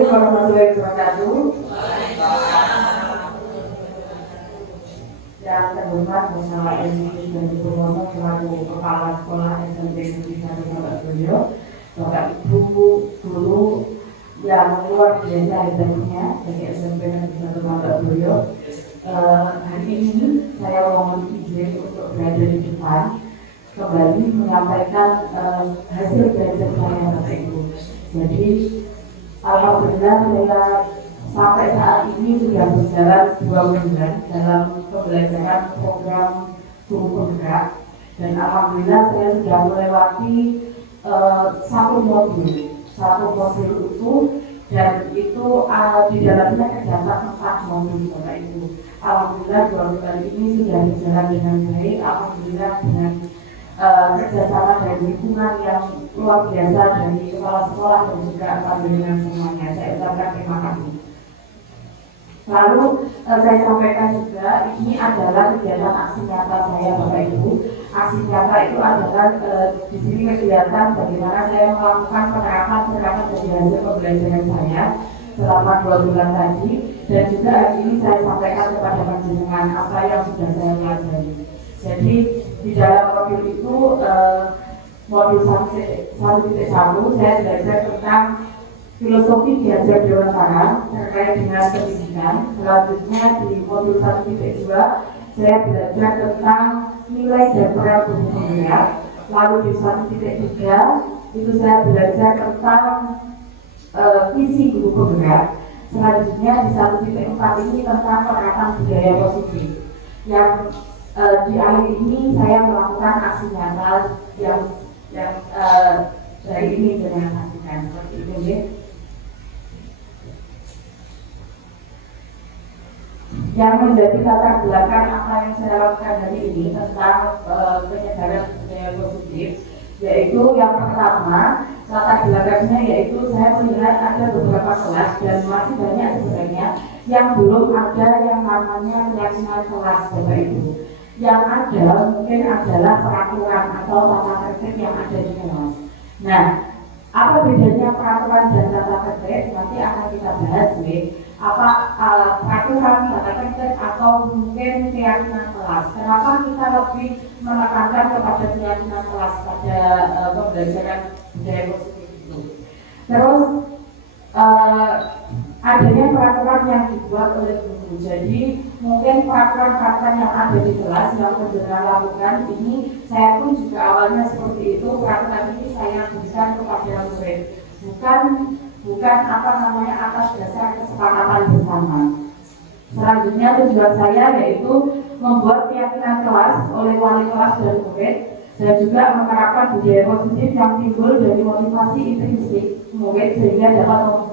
Assalamualaikum warahmatullahi wabarakatuh. Yang terhormat Bapak Edi dan Purwono selaku Kepala Sekolah SMP Negeri 1 Surabaya, Bapak Ibu guru yang luar biasa hebatnya dari SMP Negeri 1 Surabaya. Hari ini saya mohon izin untuk berada di depan kembali menyampaikan hasil belajar saya Bapak Ibu. Jadi alhamdulillah saya sampai saat ini sudah berjalan 2 bulan dalam pembelajaran program guru penggerak, dan alhamdulillah saya sudah melewati satu modul itu, dan itu di dalamnya terdapat 4 modul Bapak Ibu. Alhamdulillah 2 bulan ini sudah berjalan dengan baik, alhamdulillah dengan kerjasama dari lingkungan yang luar biasa dari kepala sekolah dan juga panjenengan semuanya. Saya ucapkan terima kasih. Lalu saya sampaikan juga, ini adalah kegiatan aksi nyata saya Bapak Ibu. Aksi nyata itu adalah di sini kegiatan bagaimana saya melakukan penerapan dari hasil pembelajaran saya selama 2 bulan tadi, dan juga hari ini saya sampaikan kepada panjenengan apa yang sudah saya pelajari. Jadi di dalam modul itu modul 1.1 saya belajar tentang filosofi diajar dewasa terkait dengan pendidikan. Selanjutnya di modul 1.2 saya belajar tentang nilai dan peran guru penggerak. Lalu di 1.3 itu saya belajar tentang visi guru penggerak. Selanjutnya di 1.4 ini tentang penerapan budaya positif. Yang di akhir ini saya melakukan aksi nyata yang dari ini dengan saksikan seperti itu ya. Yang menjadi latar belakang apa yang saya lakukan hari ini tentang penyebaran budaya positif, yaitu yang pertama latar belakangnya yaitu saya melihat ada beberapa kelas dan masih banyak sebenarnya yang belum ada yang namanya keyakinan kelas Bapak Ibu. Yang ada mungkin adalah peraturan atau tata tertib yang ada di kelas. Nah, apa bedanya peraturan dan tata tertib? Nanti akan kita bahas nih. Apa peraturan, tata tertib atau mungkin keyakinan kelas? Kenapa kita lebih menekankan kepada keyakinan kelas pada pembelajaran budaya positif itu? Terus adanya peraturan yang dibuat oleh guru. Jadi mungkin peraturan-peraturan yang ada di kelas yang penjenengan lakukan ini, saya pun juga awalnya seperti itu. Peraturan ini saya berikan kepada murid, bukan apa namanya atas dasar kesepakatan bersama. Selanjutnya tujuan saya yaitu membuat keyakinan kelas oleh wali kelas dan murid, dan juga menerapkan budaya positif yang timbul dari motivasi intrinsik murid sehingga dapat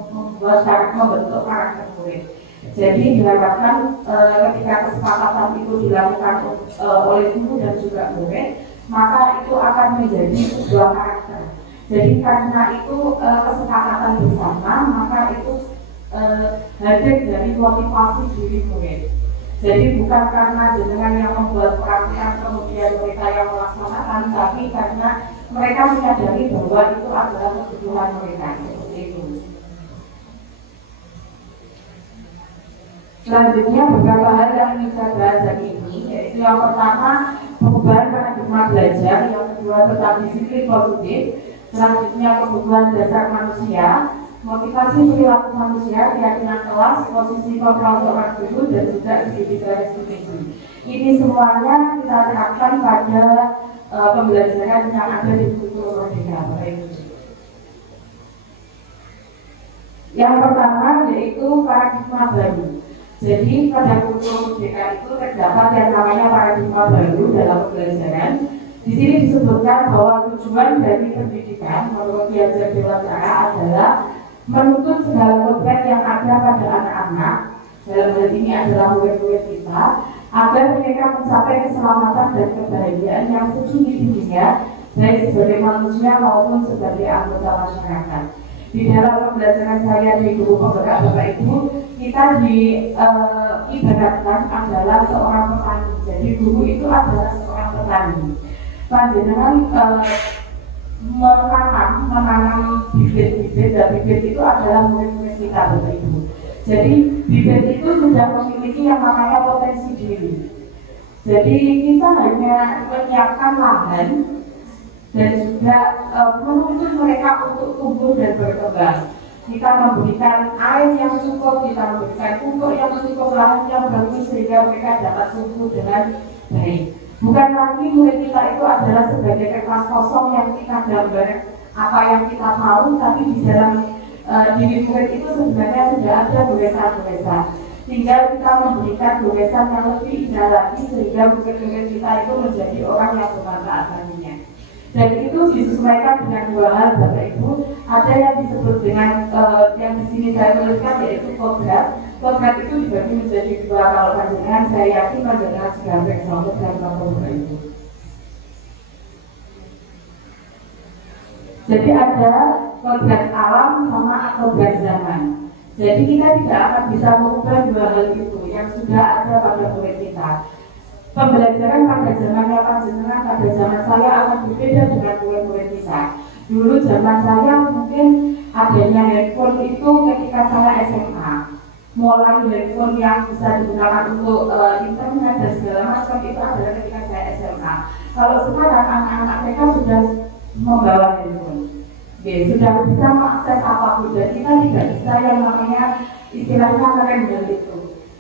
membentuk karakter murid. Jadi diharapkan ketika kesepakatan itu dilakukan oleh guru dan juga murid, maka itu akan menjadi sebuah karakter. Jadi karena itu kesepakatan bersama, maka itu hadir dari motivasi diri murid. Jadi bukan karena jenengan yang membuat peraturan kemudian mereka yang melaksanakan, tapi karena mereka menyadari bahwa itu adalah kebutuhan mereka, seperti itu. Selanjutnya beberapa hal yang ingin saya bahas hari ini, yaitu yang pertama perubahan paradigma belajar, yang kedua tentang disiplin positif, selanjutnya kebutuhan dasar manusia, motivasi perilaku manusia, keyakinan kelas, posisi kontrol seorang guru, dan juga segitiga restitusi. Ini semuanya kita terapkan pada pembelajaran yang ada di kurikulum Merdeka. Yang pertama yaitu paradigma baru. Jadi pada kurikulum Merdeka itu terdapat yang namanya paradigma baru dalam pembelajaran. Di sini disebutkan bahwa tujuan dari pendidikan menurut Diajar Dewantara adalah menuntut segala kebaikan yang ada pada anak-anak, dalam hal ini adalah murid-murid kita, agar mereka mencapai keselamatan dan kebahagiaan yang setinggi-tingginya, baik sebagai manusia maupun sebagai anggota masyarakat. Di dalam pembelajaran saya di guru penggerak Bapak Ibu, kita diibaratkan adalah seorang petani. Jadi guru itu adalah seorang petani. Panjenengan menanam menanam bibit-bibit, dan bibit itu adalah murid-murid kita, Bapak Ibu. Jadi bibit itu sudah memiliki yang namanya potensi diri. Jadi kita hanya menyiapkan lahan dan juga menuntut mereka untuk tumbuh dan berkembang. Kita memberikan air yang cukup, kita memberikan pupuk yang cukup, lahan yang bagus sehingga mereka dapat tumbuh dengan baik. Bukan lagi murid kita itu adalah sebagai kertas kosong yang kita gambar apa yang kita mau, tapi di dalam diri murid itu sebenarnya sudah ada goresan-goresan. Tinggal kita memberikan goresan yang lebih indah lagi sehingga murid-murid kita itu menjadi orang yang bermanfaat baginya. Dan itu disesuaikan dengan dua hal, Bapak Ibu. Ada yang disebut dengan yang di sini saya tuliskan yaitu kodrat. Kodrat itu dibagi menjadi dua. Kalau panjenengan saya yakin panjenengan sudah bersama dan Bapak Ibu. Jadi ada kodrat alam sama kodrat zaman. Jadi kita tidak akan bisa mengubah dua hal itu yang sudah ada pada murid kita. Pembelajaran pada zamannya panjenengan, pada zaman saya akan berbeda dengan murid-murid kita. Dulu zaman saya mungkin adanya handphone itu ketika saya SMA. Mulai handphone yang bisa digunakan untuk internet dan segala macam itu adalah ketika saya SMA. Kalau sekarang anak-anak mereka sudah membawa handphone, sudah bisa mengakses apapun, dan kita tidak bisa yang namanya istilahnya merendel itu.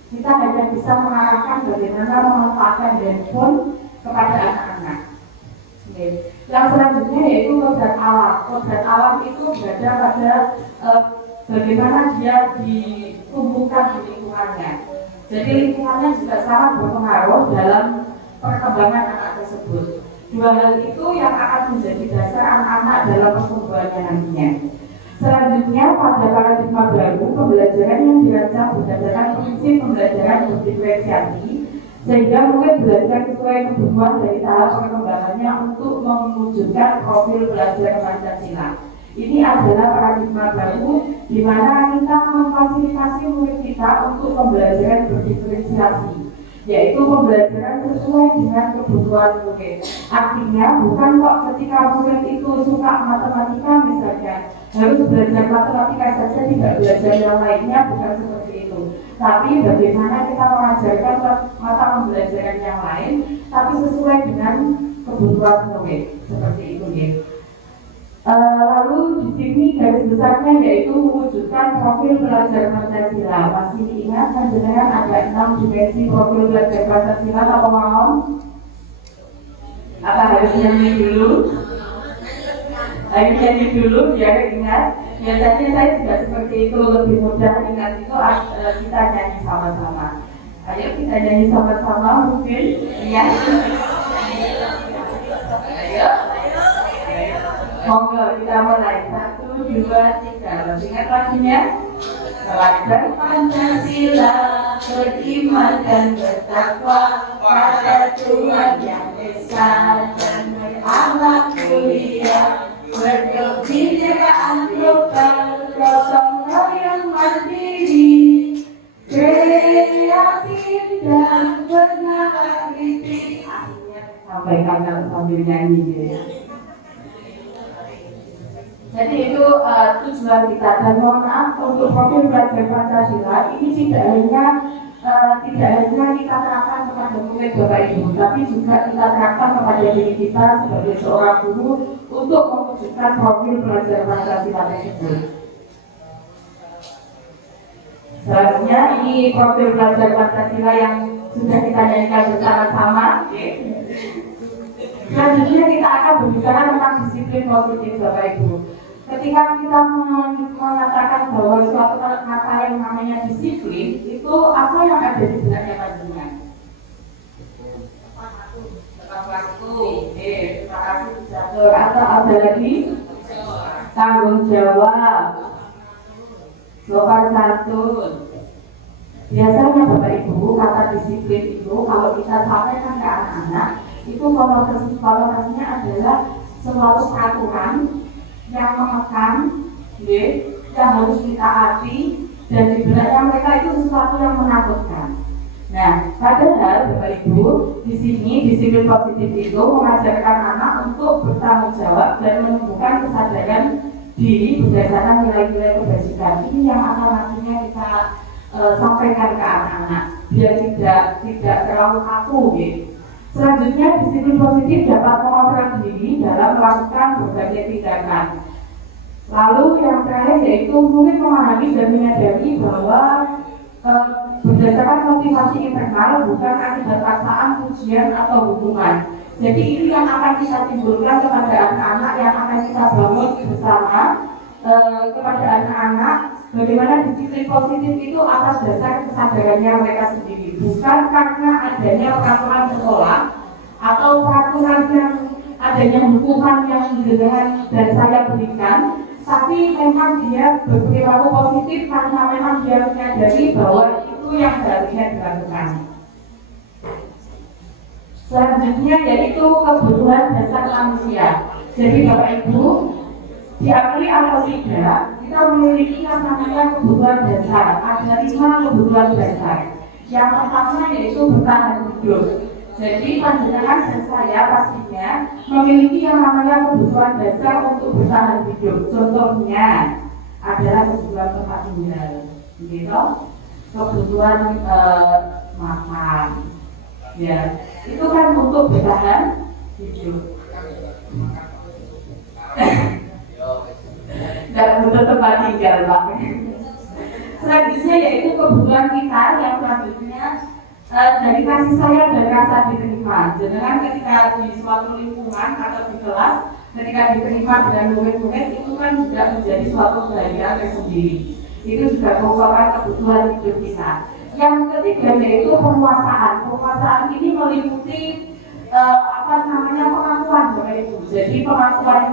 Kita hanya bisa mengarahkan bagaimana memanfaatkan handphone kepada anak-anak. Yang selanjutnya yaitu kodrat alam. Kodrat alam itu berada pada bagaimana dia ditumbuhkan di lingkungannya. Jadi lingkungannya juga sangat berpengaruh dalam perkembangan anak tersebut. Dua hal itu yang akan menjadi dasar anak-anak dalam pertumbuhannya nantinya. Selanjutnya pada paradigma baru, pembelajaran yang dirancang berdasarkan prinsip pembelajaran berdiferensiasi sehingga murid belajar sesuai kebutuhan dari tahap perkembangannya untuk mewujudkan profil belajar Pancasila. Ini adalah paradigma baru di mana kita memfasilitasi murid kita untuk pembelajaran berdiferensiasi, yaitu pembelajaran sesuai dengan kebutuhan murid. Artinya bukan kok ketika murid itu suka matematika misalnya harus belajar matematika saja, tidak belajar yang lainnya, bukan seperti itu. Tapi bagaimana kita mengajarkan mata pembelajaran yang lain tapi sesuai dengan kebutuhan murid, seperti itu ya. Lalu di sini garis besarnya yaitu mewujudkan profil pelajar Pancasila. Masih diingat panjenengan ada 6 dimensi profil pelajar Pancasila apa mau? Apa harus nyanyi dulu? Ayo nyanyi dulu biar ingat. Biasanya saya juga seperti itu, lebih mudah ingat itu kita nyanyi sama-sama. Ayo kita nyanyi sama-sama mungkin ya. Ayo. Monggo kita mulai 1, 2, 3. Ingat lagunya? Pelajar Pancasila beriman dan bertakwa pada Tuhan yang Esa dan berakhlak mulia, berkebinekaan global, gotong royong mandiri, kreatif dan bernalar kritis. Sampaikan sambil nyanyi ya. Jadi itu tujuan kita, dan mohon maaf untuk profil pelajar Pancasila ini tidak hanya kita terapkan kepada murid Bapak Ibu, tapi juga kita terapkan kepada diri kita sebagai seorang guru untuk mewujudkan profil pelajar Pancasila tersebut. Selanjutnya ini profil pelajar Pancasila yang sudah kita nyanyikan bersama-sama. Selanjutnya kita akan berbicara tentang disiplin positif Bapak Ibu. Ketika kita mengatakan bahwa suatu kata yang namanya disiplin, itu apa yang ada di benaknya panjenengan? Tepat waktu, terima kasih jatuh. Atau ada lagi? Tanggung jawab, sopan santun. Biasanya Bapak Ibu kata disiplin itu kalau kita sampaikan ke anak-anak itu konotasinya adalah suatu peraturan yang menekan, yang harus ditaati, dan di benaknya mereka itu sesuatu yang menakutkan. Nah, padahal Bapak Ibu di sini disiplin positif itu mengajarkan anak untuk bertanggung jawab dan menumbuhkan kesadaran diri berdasarkan nilai-nilai kebajikan. Ini yang akan nantinya kita sampaikan ke anak-anak biar tidak terlalu kaku gitu. Selanjutnya disiplin positif dapat mengontrol diri dalam melakukan berbagai tindakan. Lalu yang terakhir yaitu mungkin memahami dan menyadari bahwa berdasarkan motivasi internal bukan akibat paksaan, pujian atau hukuman. Jadi ini yang akan kita timbulkan kepada anak-anak, yang akan kita bangun bersama kepada anak-anak bagaimana disiplin positif itu atas dasar kesadarannya mereka sendiri, bukan karena adanya peraturan sekolah atau peraturan yang adanya hukuman yang jenengan dan saya berikan, tapi memang dia berperilaku positif karena memang dia menyadari bahwa itu yang seharusnya dilakukan. Selanjutnya yaitu kebutuhan dasar manusia. Jadi Bapak Ibu, diakui atau tidak, kita memiliki yang namanya kebutuhan dasar. Ada 5 kebutuhan dasar. Yang pertama yaitu bertahan hidup. Jadi panjenengan dan saya pastinya memiliki yang namanya kebutuhan dasar untuk bertahan hidup. Contohnya adalah kebutuhan tempat tinggal, gitu. Kebutuhan makan, ya itu kan untuk bertahan hidup. Dan butuh tempat tinggal, Pak. Selanjutnya yaitu kebutuhan kita yang selanjutnya dari kasih sayang dan rasa diterima. Jenengan ketika di suatu lingkungan atau di kelas, ketika diterima dengan murid-murid itu kan juga menjadi suatu bahagia tersendiri. Itu juga merupakan kebutuhan hidup kita. Yang ketiga yaitu penguasaan. Penguasaan ini meliputi pengakuan Bapak Ibu. Jadi pengakuan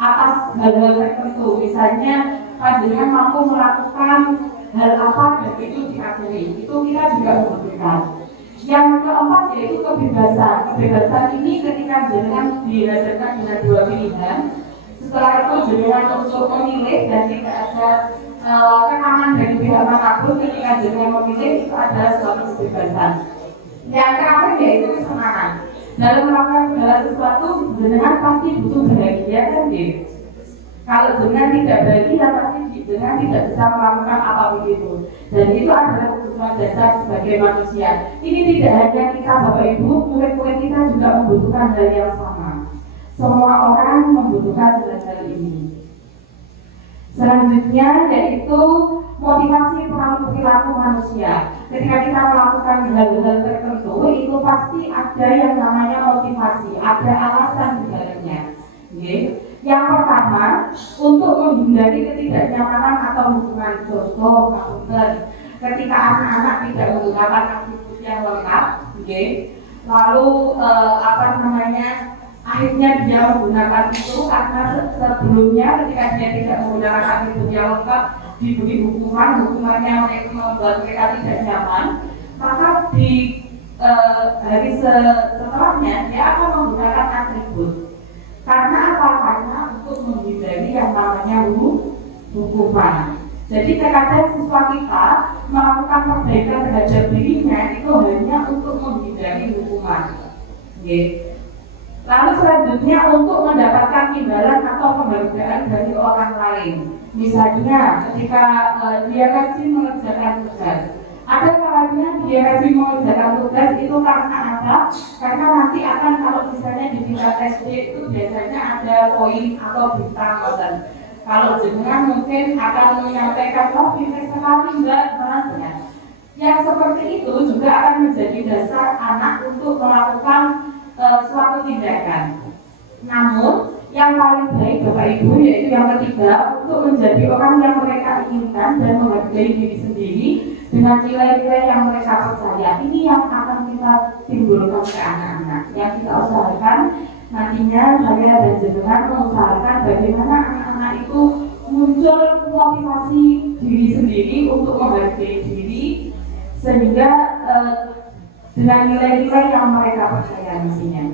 atas hal-hal tertentu. Misalnya panjenengan mampu melakukan hal apa dan itu diakui. Itu kita juga membutuhkan. Yang keempat yaitu kebebasan. Kebebasan ini ketika jenengan dihadapkan dengan 2 pilihan, setelah itu jenengan untuk memilih dan tidak ada tekanan dari pihak manapun. Ketika jenengan memilih itu adalah suatu kebebasan. Yang terakhir yaitu kesenangan. Dalam melakukan segala sesuatu, jenengan pasti butuh bahagia kan gitu. Kalau jenengan tidak bahagia, pasti jenengan tidak bisa melakukan apapun itu. Dan itu adalah kebutuhan dasar sebagai manusia. Ini tidak hanya kita Bapak Ibu, murid-murid kita juga membutuhkan hal yang sama. Semua orang membutuhkan hal ini. Selanjutnya yaitu motivasi perilaku manusia. Ketika kita melakukan hal-hal tertentu, itu pasti ada yang namanya motivasi, ada alasan di dalamnya. Yang pertama, untuk menghindari ketidaknyamanan atau hubungan sosial komputer. Ketika anak-anak tidak menggunakan atribut yang lengkap, lalu akhirnya dia menggunakan itu karena sebelumnya ketika dia tidak menggunakan atribut yang lengkap diberi hukumannya itu membuat mereka tidak nyaman, maka di hari setelahnya dia akan menggunakan atribut. Karena apa? Karena untuk menghindari yang namanya hukuman. Jadi terkadang siswa kita melakukan perbaikan terhadap dirinya itu hanya untuk menghindari hukuman. Lalu selanjutnya untuk mendapatkan imbalan atau penghargaan dari orang lain. Misalnya ketika dia rajin mengerjakan tugas. Ada kalanya dia rajin mengerjakan tugas itu karena apa? Karena nanti akan kalau misalnya di tingkat SD itu biasanya ada poin atau bintang. Kalau jenengan mungkin akan menyampaikan, oh pintar sekali Mbak, Mas ya. Yang seperti itu juga akan menjadi dasar anak untuk melakukan suatu tindakan. Namun yang paling baik Bapak Ibu yaitu yang ketiga, untuk menjadi orang yang mereka inginkan dan menghargai diri sendiri dengan nilai-nilai yang mereka percaya. Ini yang akan kita timbulkan ke anak-anak. Yang kita usahakan nantinya saya dan jenengan mengusahakan bagaimana anak-anak itu muncul motivasi diri sendiri untuk menghargai diri sehingga dengan nilai-nilai yang mereka percaya mestinya.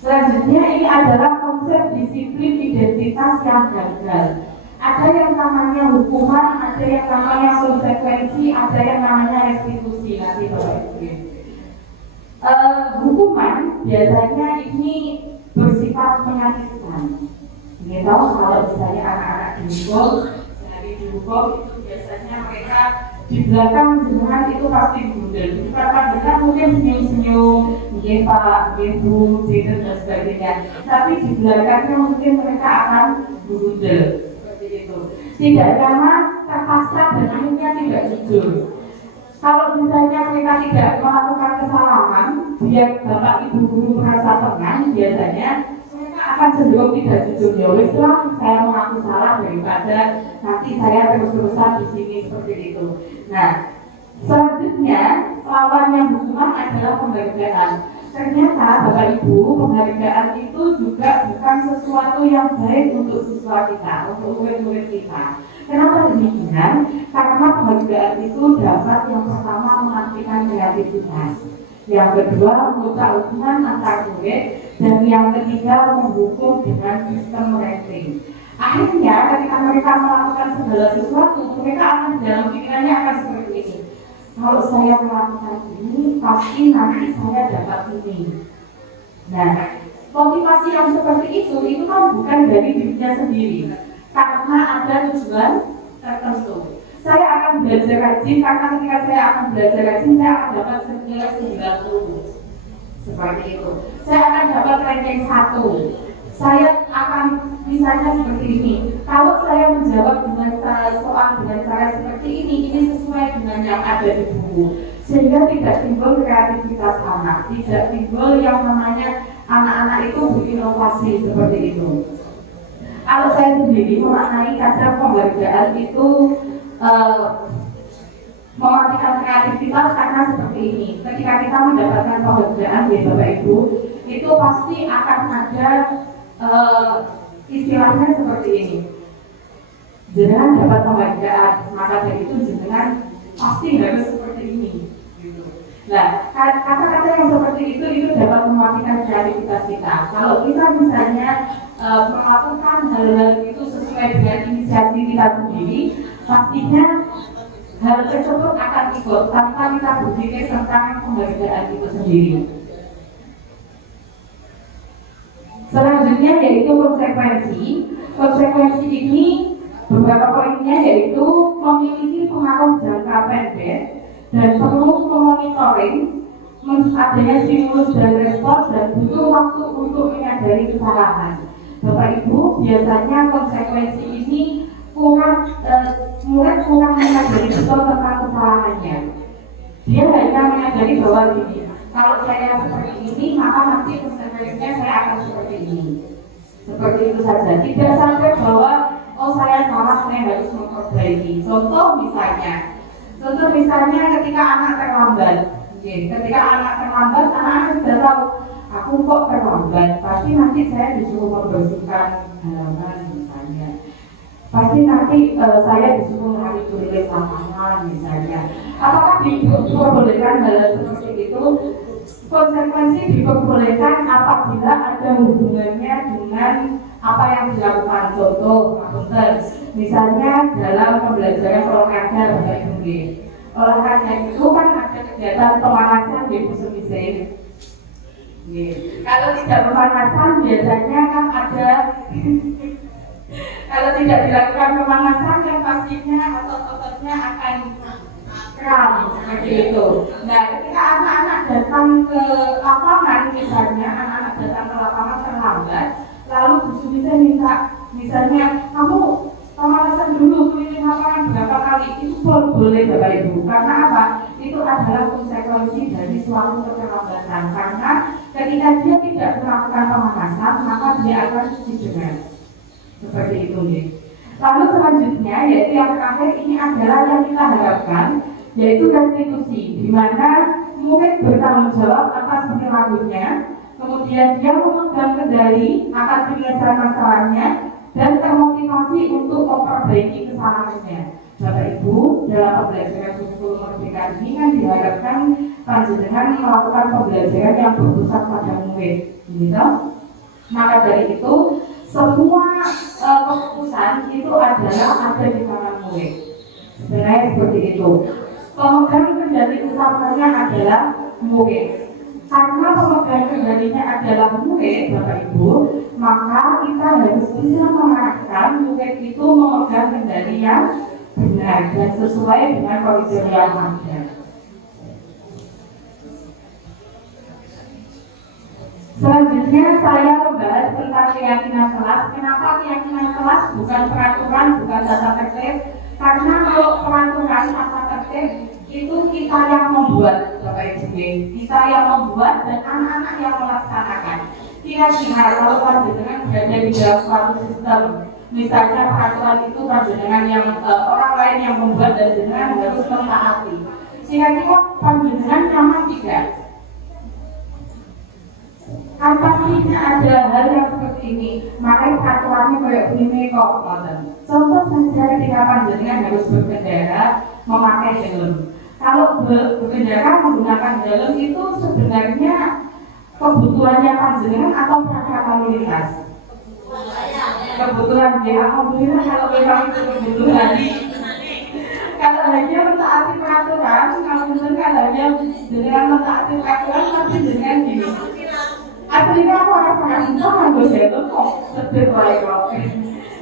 Selanjutnya ini adalah konsep disiplin identitas yang gagal. Ada yang namanya hukuman, ada yang namanya konsekuensi, ada yang namanya restitusi. Nanti Bapak Ibu. Hukuman biasanya ini bersifat menyakitkan. Kita tahu kalau misalnya anak-anak dihukum, sehari dihukum itu biasanya mereka di belakang jenengan itu pasti gundul. Di depan jenengan mungkin senyum-senyum, mungkin Pak, mungkin Bu, gitu dan sebagainya. Tapi di belakangnya mungkin mereka akan gundul seperti itu. Tidak karena terpaksa dan akhirnya tidak jujur. Kalau misalnya mereka tidak melakukan kesalahan, biar Bapak Ibu guru merasa tenang, biasanya mereka akan cenderung tidak jujur. Ya wis lah, saya mengaku salah daripada nanti saya terus-terusan di sini seperti itu. Nah, selanjutnya lawannya hukuman adalah penghargaan. Ternyata Bapak Ibu, penghargaan itu juga bukan sesuatu yang baik untuk siswa kita, untuk murid-murid kita. Kenapa demikian? Karena penghargaan itu dapat yang pertama menaktifkan kreativitas, yang kedua merusak hubungan antar murid, dan yang ketiga menghukum dengan sistem rating. Akhirnya ketika mereka melakukan segala sesuatu, mereka akan dalam pikirannya akan seperti ini. Kalau saya melakukan ini, pasti nanti saya dapat ini. Nah, motivasi yang seperti itu kan bukan dari dirinya sendiri, karena ada tujuan tertentu. Saya akan belajar rajin karena ketika saya akan belajar rajin, saya akan dapat nilai 90. Seperti itu. Saya akan dapat ranking 1. Saya akan misalnya seperti ini. Kalau saya menjawab dengan soal dengan cara seperti ini sesuai dengan yang ada di buku, sehingga tidak timbul kreativitas anak, tidak timbul yang namanya anak-anak itu berinovasi seperti itu. Kalau saya sendiri memaknai kadar penghargaan itu mematikan kreativitas karena seperti ini. Ketika kita mendapatkan penghargaan ya Bapak Ibu, itu pasti akan ada istilahnya seperti ini. Jenengan dapat penghargaan, maka dari itu jenengan pasti harus seperti ini. Nah, kata-kata yang seperti itu dapat mematikan kreativitas kita. Kalau kita misalnya melakukan hal-hal itu sesuai dengan inisiasi kita sendiri, pastinya hal tersebut akan ikut tanpa kita berpikir tentang penghargaan itu sendiri. Selanjutnya yaitu konsekuensi. Konsekuensi ini beberapa poinnya yaitu memiliki pengaruh jangka pendek dan perlu memonitoring, adanya stimulus dan respons dan butuh waktu untuk menyadari kesalahan. Bapak Ibu, biasanya konsekuensi ini murid kurang menyadari betul tentang kesalahannya. Dia hanya menyadari bahwa ini, kalau saya seperti ini, maka nanti konsekuensinya saya akan seperti ini. Seperti itu saja. Tidak sampai bahwa oh saya salah, saya harus memperbaiki. Contoh misalnya ketika anak terlambat. Ketika anak terlambat, anak-anak sudah tahu aku kok terlambat. Pasti nanti saya disuruh membersihkan halaman misalnya. Pasti nanti saya disuruh hari tulis lapangan misalnya. Apakah diperbolehkan hal seperti itu? Konsekuensi diperbolehkan apabila ada hubungannya dengan apa yang dilakukan. Contoh, misalnya dalam pembelajaran olahraga Bapak Ibu. Olahraga itu kan ada kegiatan pemanasan di musim-musim. Kalau tidak pemanasan biasanya kan ada kalau tidak dilakukan pemanasan kan pastinya otot-ototnya akan kram seperti itu. Nah, ketika anak-anak datang ke lapangan misalnya, anak-anak datang ke lapangan terlambat, lalu Bu bisa minta misalnya kamu pemanasan dulu keliling lapangan berapa kali, itu boleh Bapak Ibu. Karena apa? Itu adalah konsekuensi dari suatu keterlambatan. Karena ketika dia tidak melakukan pemanasan, maka dia akan cedera. Seperti itu nih. Lalu selanjutnya yaitu yang terakhir ini adalah yang kita harapkan, yaitu restitusi, di mana murid bertanggung jawab atas perilakunya, kemudian dia memegang kendali akan penyelesaian masalahnya dan termotivasi untuk memperbaiki kesalahannya. Bapak Ibu, dalam pembelajaran kurikulum merdeka ini kan diharapkan panjenengan melakukan pembelajaran yang berpusat pada murid, gitu. Maka dari itu semua keputusan itu adalah ada di tangan murid. Sebenarnya seperti itu. Pemegang kendali utamanya adalah murid. Karena pemegang kendalinya adalah murid, Bapak Ibu, maka kita harus bisa mengarahkan murid itu memegang kendali yang benar dan sesuai dengan koridor yang ada. Selanjutnya saya membahas tentang keyakinan kelas. Kenapa keyakinan kelas bukan peraturan, bukan tata tertib? Karena kalau peraturan tata tertib itu kita yang membuat, Bapak Ibu, kita yang membuat dan anak-anak yang melaksanakan. Kira-kira kalau panjenengan berada di dalam suatu sistem, misalnya peraturan itu panjenengan yang orang lain yang membuat dan panjenengan harus mentaati. Kira-kira panjenengan nyaman tidak? Kan pastinya ada hal yang seperti ini, makanya peraturannya kayak begini kok. Contoh saja ketika panjenengan harus berkendara memakai helm. Kalau berkendara menggunakan helm itu sebenarnya kebutuhannya panjenengan atau perangkat lalu lintas? Kebutuhan dia, alhamdulillah kalau memang itu kebutuhan. Kalau hanya mentaati peraturan, kalau misalkan hanya dengan mentaati peraturan, tapi dengan gini. Aslinya aku rasakan itu nganggo helm kok setir wae kok.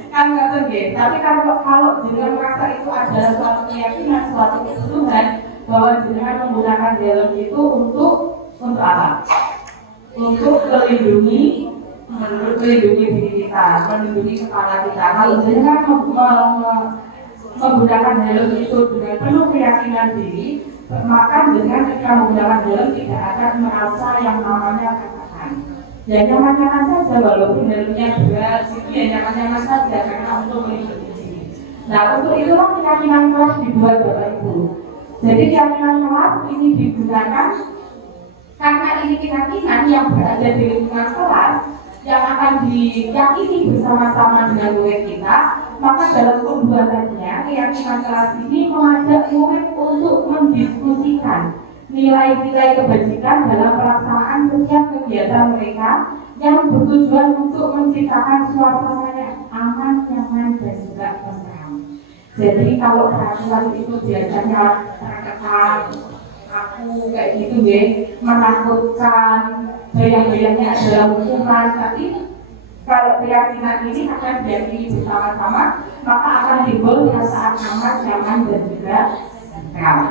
Kan nggak terjadi. Tapi kalau jenengan merasa itu adalah suatu keyakinan, suatu kebutuhan bahwa jenengan menggunakan helm itu untuk apa? Untuk melindungi diri kita, melindungi kepala kita. Kalau jenengan menggunakan helm itu dengan penuh keyakinan diri, maka jenengan ketika menggunakan helm tidak akan merasa yang namanya ya nyaman-nyaman saja walaupun helmnya berat, itu ya nyaman-nyaman saja karena untuk melindungi diri. Nah untuk itulah keyakinan kelas dibuat Bapak Ibu. Jadi keyakinan kelas ini digunakan karena ini keyakinan yang berada di lingkungan kelas yang akan diyakini bersama-sama dengan murid kita. Maka dalam pembuatannya keyakinan kelas ini mengajak murid untuk mendiskusikan nilai-nilai kebajikan dalam pelaksanaan setiap kegiatan mereka yang bertujuan untuk menciptakan suasana yang aman, nyaman, dan juga tentram. Jadi kalau peraturan itu biasanya terkesan, aku kayak gitu ya, menakutkan, bayang-bayangnya adalah hukuman, tapi kalau keyakinan ini akan diyakini bersama-sama, maka akan timbul perasaan aman, nyaman, dan juga tentram.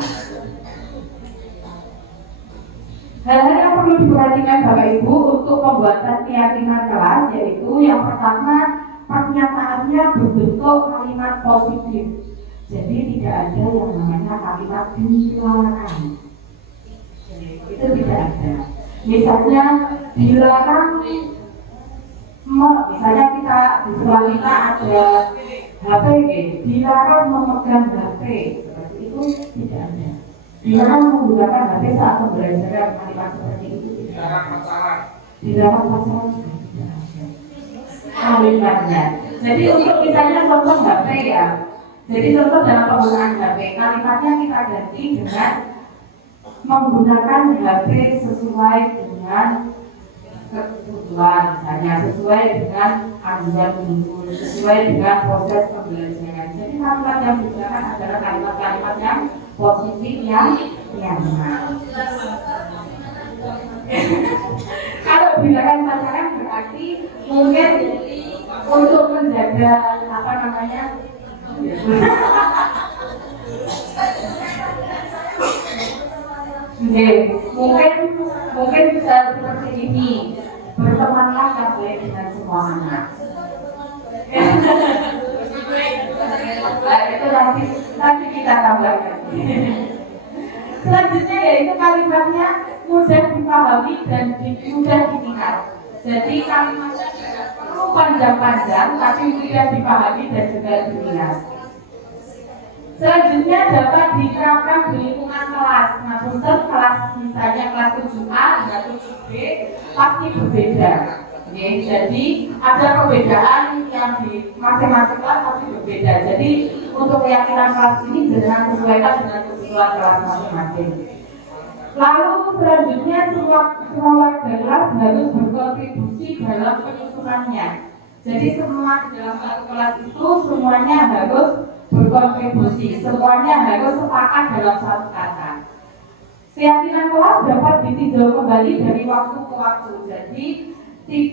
Hal-hal yang perlu diperhatikan Bapak Ibu untuk pembuatan keyakinan kelas yaitu yang pertama, pernyataannya berbentuk kalimat positif. Jadi tidak ada yang namanya kalimat dilarang. Itu tidak ada. Misalnya dilarang, misalnya kita di sekolah kita ada HP, dilarang memegang HP. Seperti itu tidak ada. Dilarang menggunakan HP saat pembelajaran, kalimat seperti itu dilarang pacaran. Dilarang pacaran juga tidak ada kalimatnya. Jadi untuk misalnya contoh HP ya. Jadi contoh dalam penggunaan HP, kalimatnya kita ganti dengan menggunakan HP sesuai dengan kebutuhan, misalnya sesuai dengan anjuran guru, sesuai dengan proses pembelajaran. Jadi kalimat yang digunakan adalah kalimat-kalimat yang positif yang nyaman. Kalau bilangan pacaran berarti mungkin untuk menjaga apa namanya mungkin bisa seperti ini, bertemanlah yang baik dengan semua anak. Itu nanti kita tambahkan. Selanjutnya yaitu kalimatnya mudah dipahami dan mudah diingat. Jadi kalimatnya tidak perlu panjang-panjang, tapi mudah dipahami dan juga diingat. Selanjutnya dapat diterapkan di lingkungan kelas. Nah, untuk kelas misalnya kelas 7A dengan 7B pasti berbeda. Jadi ada perbedaan yang di masing-masing kelas pasti berbeda. Jadi untuk keyakinan kelas ini jangan sesuaikan dengan kebutuhan kelas masing-masing. Lalu selanjutnya semua warga kelas harus berkontribusi dalam penyusunannya. Jadi semua di dalam satu kelas itu semuanya harus berkontribusi, semuanya harus sepakat dalam satu kata. Keyakinan kelas dapat ditinjau kembali dari waktu ke waktu. Jadi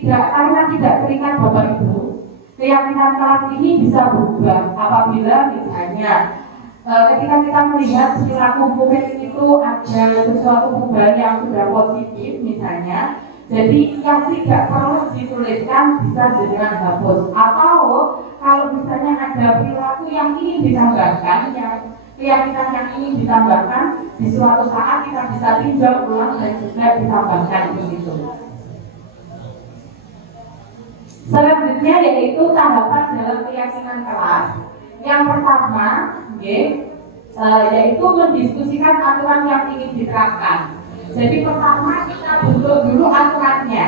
karena tidak terikat Bapak Ibu, keyakinan kelas ini bisa berubah apabila misalnya ketika kita melihat perilaku murid itu ada sesuatu perubahan yang sudah positif misalnya, jadi yang tidak perlu dituliskan bisa dengan hapus, atau kalau misalnya ada perilaku yang ingin ditambahkan, yang keyakinan yang ingin ditambahkan di suatu saat kita bisa tinjau ulang dan juga ditambahkan begitu. Selanjutnya yaitu tahapan dalam keyakinan kelas. Yang pertama, yaitu mendiskusikan aturan yang ingin diterapkan. Jadi pertama kita bentuk dulu aturannya.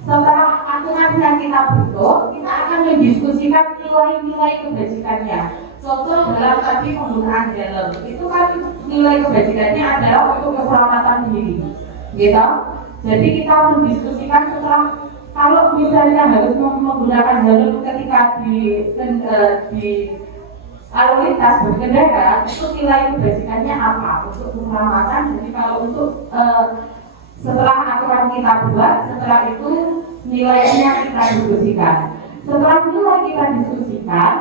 Setelah aturan yang kita bentuk, kita akan mendiskusikan nilai-nilai kebajikannya. Contoh dalam tadi penggunaan helm, itu kan nilai kebajikannya adalah untuk keselamatan diri, gitu. Jadi kita mendiskusikan setelah kalau misalnya harus menggunakan helm ketika di lalu lintas berkendara, itu nilai kebajikannya apa untuk keselamatan. Jadi kalau untuk setelah aturan kita buat, setelah itu nilainya kita diskusikan. Setelah nilai kita diskusikan,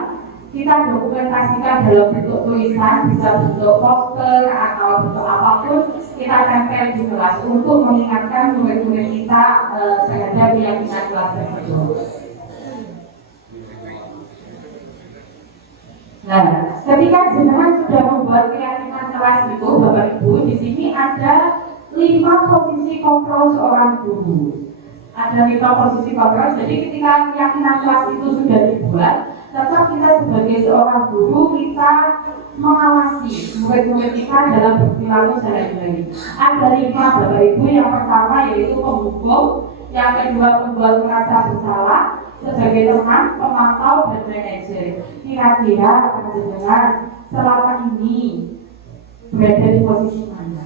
kita dokumentasikan dalam bentuk tulisan, bisa bentuk poster atau bentuk apapun, kita tempel di kelas untuk mengingatkan murid-murid kita terhadap keyakinan kelas tersebut. Nah, ketika jenengan sudah membuat keyakinan kelas itu, Bapak Ibu, di sini ada 5 posisi kontrol seorang guru. Ada 5 posisi kontrol. Jadi ketika keyakinan kelas itu sudah dibuat, tetap kita sebagai seorang guru kita mengawasi murid-murid kita dalam berperilaku sehari-hari. Ada 5 Bapak Ibu. Yang pertama yaitu penghukum, yang kedua pembuat merasa bersalah, sebagai teman, pemantau, dan manajer. Kira-kira jenengan selama ini berada di posisi mana?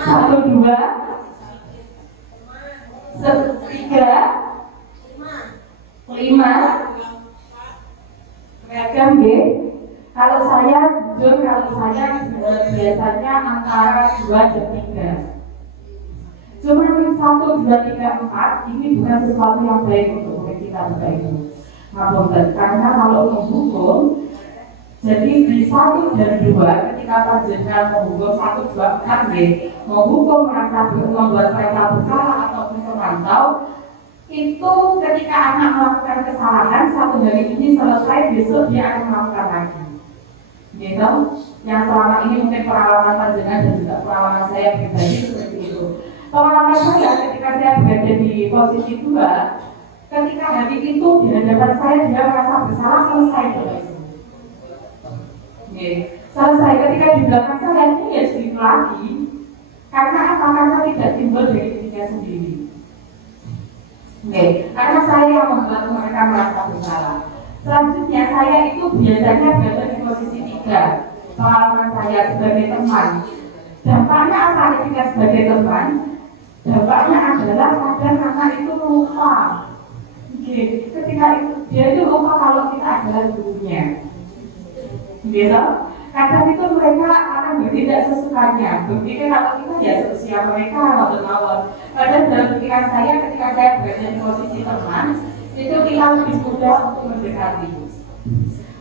1, 2, 3, 5. Beragam ya. Kalau saya jujur, biasanya antara 2 dan 3. Cuma 1, 2, 3, 4 ini bukan sesuatu yang baik untuk murid kita Bapak. Karena kalau menghukum, jadi di 1 dan 2 ketika panjenengan menghukum 1, 2, 4 menghukum membuat merasa bersalah ataupun memantau, itu ketika anak melakukan kesalahan 1 hari ini selesai, besok dia akan melakukan lagi. Gitu? Yang selama ini mungkin pengalaman panjenengan dan juga pengalaman saya pribadi seperti itu. Pengalaman saya ketika saya berada di posisi 2, ketika hari itu di hadapan saya dia merasa bersalah, selesai. Selesai. Ketika di belakang saya ini ya sedikit lagi. Karena apa? Karena tidak timbul dari dirinya sendiri. Karena saya yang membuat mereka merasa bersalah. Selanjutnya saya itu biasanya berada di posisi 3. Pengalaman saya sebagai teman. Dampaknya apa ketika sebagai teman? Dampaknya adalah kadang anak itu lupa. Ketika itu dia itu lupa kalau kita adalah gurunya. Gitu? Kadang itu mereka akan bertindak sesukanya. Berpikir kalau kita ya seusia mereka atau mawar. Kadang dalam pikiran saya ketika saya berada di posisi teman, itu kita lebih mudah untuk mendekati,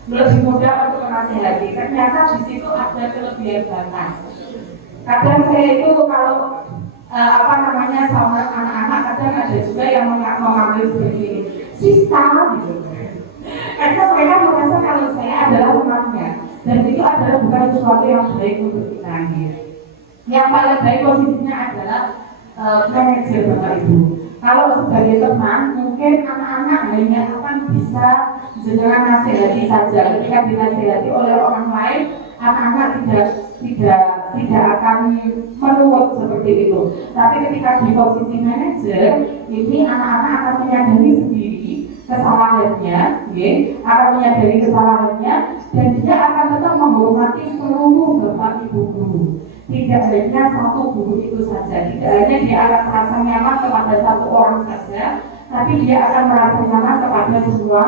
lebih mudah untuk menasihati. Ternyata di situ ada kelebihan batas. Kadang saya itu kalau sama anak-anak, kadang ada juga yang mengambil seperti ini, sista gitu. Karena mereka merasa kalau saya adalah temannya, dan itu adalah bukan sesuatu yang baik untuk kita. Yang paling baik posisinya adalah manajer Bapak Ibu. Kalau sebagai teman, mungkin anak-anak hanya akan bisa jenengan nasihati saja. Ketika dinasihati oleh orang lain, anak-anak tidak akan menurut seperti itu. Tapi ketika di posisi manajer, ini anak-anak akan menyadari sendiri kesalahannya, akan menyadari kesalahannya, dan dia akan tetap menghormati seluruh Bapak Ibu guru. Tidak hanya satu guru itu saja, tidak hanya dia akan merasa nyaman kepada satu orang saja, tapi dia akan merasa nyaman kepada semua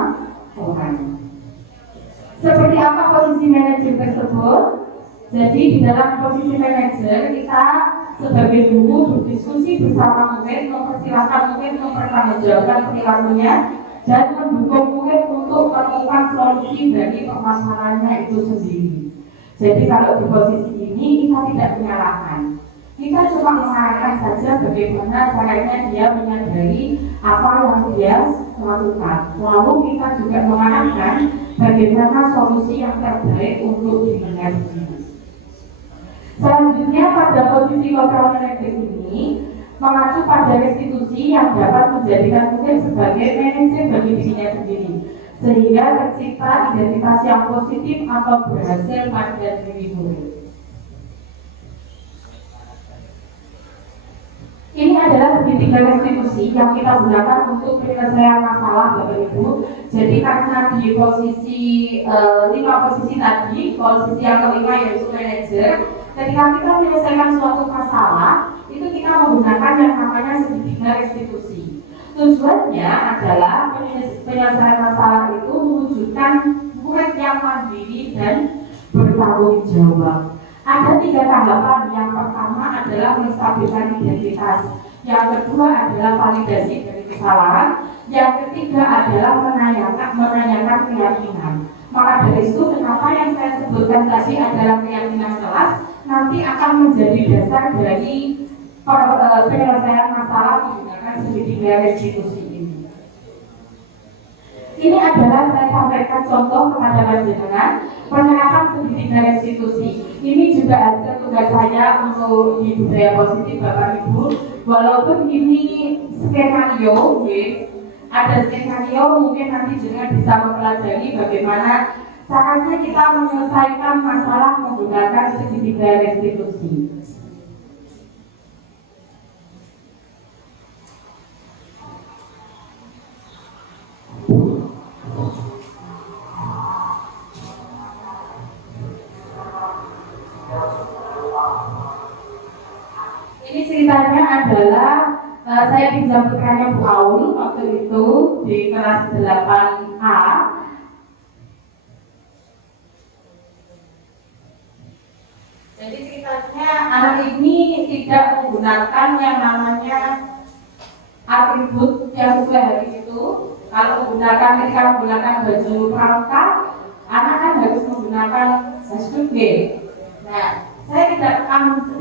orang. Seperti apa posisi manajer tersebut? Jadi di dalam posisi manajer kita sebagai guru berdiskusi bersama murid, mempersilahkan murid mempertanggungjawabkan perilakunya dan mendukung murid untuk menemukan solusi dari permasalahannya itu sendiri. Jadi kalau di posisi ini kita tidak menyalahkan, kita cuma mengarahkan saja bagaimana caranya dia menyadari apa yang dia lakukan. Lalu kita juga mengarahkan bagaimana solusi yang terbaik untuk dirinya sendiri. Selanjutnya pada posisi lokal manajer ini mengacu pada restitusi yang dapat menjadikan murid sebagai manajer bagi dirinya sendiri, sehingga tercipta identitas yang positif atau berhasil pada diri murid. Ini adalah segitiga restitusi yang kita gunakan untuk penyelesaian masalah, Bapak Ibu. Jadi karena di posisi 5 posisi tadi, posisi yang kelima yaitu manajer, ketika kita menyelesaikan suatu masalah, itu kita menggunakan yang namanya segitiga restitusi. Tujuannya adalah penyelesaian masalah itu mewujudkan murid yang mandiri dan bertanggung jawab. Ada 3 tahapan. Yang pertama adalah menstabilkan identitas, yang kedua adalah validasi dari kesalahan, yang ketiga adalah menanyakan keyakinan. Maka dari itu kenapa yang saya sebutkan tadi adalah keyakinan kelas nanti akan menjadi dasar dari penyelesaian masalah menggunakan segitiga restitusi ini. Ini adalah saya sampaikan contoh kepada panjenengan penerapan segitiga restitusi. Ini juga hasil tugas saya untuk di budaya positif Bapak Ibu. Walaupun ini skenario, ada skenario, mungkin nanti juga bisa mempelajari bagaimana caranya kita menyelesaikan masalah menggunakan segitiga restitusi. Ini ceritanya adalah saya pinjam putranya Bu Aul waktu itu di kelas 8A. Jadi ceritanya anak ini tidak menggunakan yang namanya atribut yang sesuai hari itu. Kalau ketika menggunakan baju pramuka, anak kan harus menggunakan hashtag G. Nah, saya tidak langsung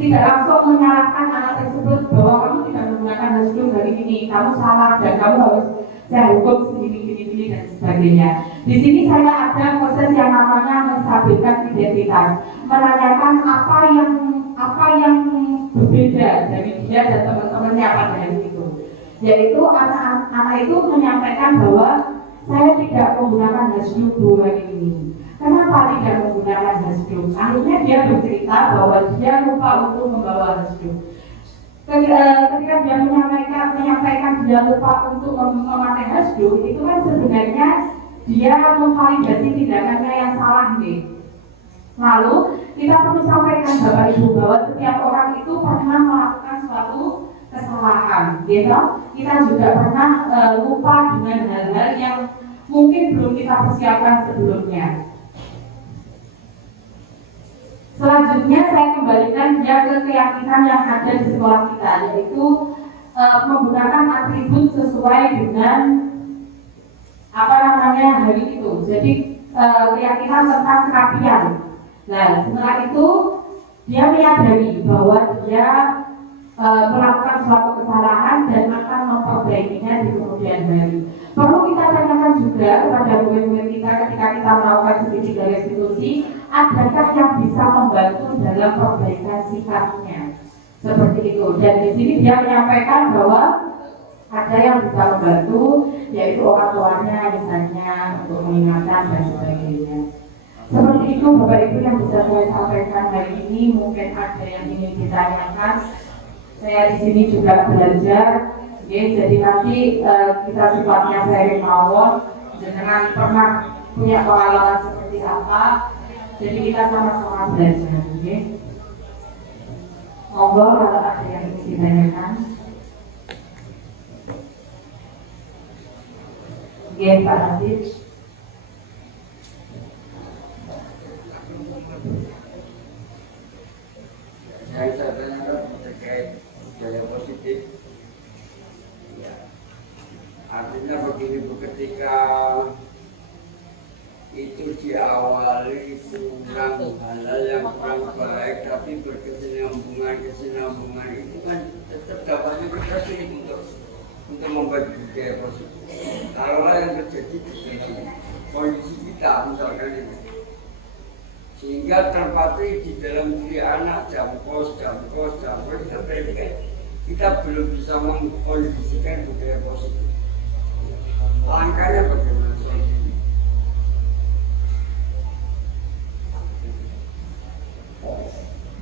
menyalahkan anak tersebut bahwa kamu tidak menggunakan hashtag hari ini, kamu salah dan kamu harus saya hukum segini dan sebagainya. Di sini saya ada proses yang namanya menstabilkan identitas, menanyakan apa yang berbeda dari dia dan teman-temannya pada hari itu. Yaitu anak itu menyampaikan bahwa saya tidak menggunakan hashtag hari ini. Kenapa tidak menggunakan hashtag? Akhirnya dia bercerita bahwa dia lupa untuk membawa hashtag. Ketika dia menyampaikan dia lupa untuk memakai hashtag, itu kan sebenarnya dia memvalidasi tindakannya yang salah nih. Lalu kita perlu sampaikan Bapak Ibu bahwa setiap orang itu pernah melakukan suatu kesalahan, gitu. Kita juga pernah lupa dengan hal-hal yang mungkin belum kita persiapkan sebelumnya. Selanjutnya saya kembalikan dia ke keyakinan yang ada di sekolah kita, yaitu menggunakan atribut sesuai dengan hari itu. Jadi keyakinan tentang kerapian. Nah, setelah itu dia menyadari bahwa dia melakukan suatu kesalahan dan akan memperbaikinya di kemudian hari. Perlu kita tanyakan juga kepada murid-murid kita ketika kita melakukan segitiga restitusi, adakah yang bisa membantu dalam perbaikan sikapnya? Seperti itu. Dan di sini dia menyampaikan bahwa ada yang bisa membantu, yaitu orang tuanya misalnya untuk mengingatkan dan sebagainya. Seperti itu Bapak Ibu yang bisa saya sampaikan hari ini. Mungkin ada yang ingin ditanyakan. Saya di sini juga belajar. Jadi nanti kita sifatnya sharing mawon, dengan pernah punya pengalaman seperti apa. Jadi kita sama-sama belajar. Monggo kalau ada yang ingin ditanyakan. Ya, Pak Nasir. Saya tanyakan terkait budaya positif. Ya. Artinya begini Bu, ketika itu diawali kurang halal yang kurang baik, tapi berkesinambungan itu kan tetap dapatnya kita sulit untuk membuat budaya positif. Kalau yang terjadi di kondisi kita misalkan itu, sehingga terpatri di dalam diri anak jam kos sampai kita belum bisa mengkondisikan budaya positif. Langkahnya bagaimana?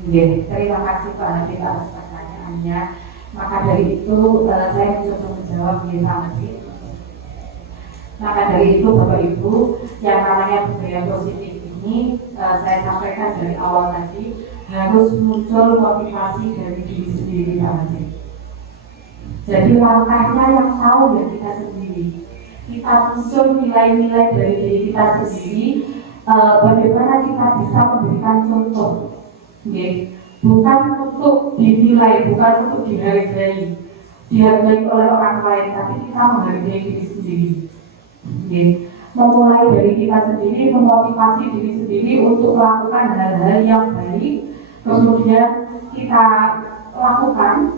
Terima kasih Pak Nabi atas pertanyaannya. Maka dari itu saya mencoba menjawab Pak. Maka dari itu Bapak Ibu, yang namanya budaya positif ini saya sampaikan dari awal tadi harus muncul motivasi dari diri sendiri Pak Nabi. Jadi langkahnya yang tahu ya kita sendiri. Kita muncul nilai-nilai dari diri kita sendiri, bagaimana kita bisa memberikan contoh. Bukan untuk dinilai, bukan untuk dihargai oleh orang lain, tapi kita menghargai diri sendiri. Memulai dari kita sendiri, memotivasi diri sendiri untuk melakukan hal-hal yang baik, kemudian kita lakukan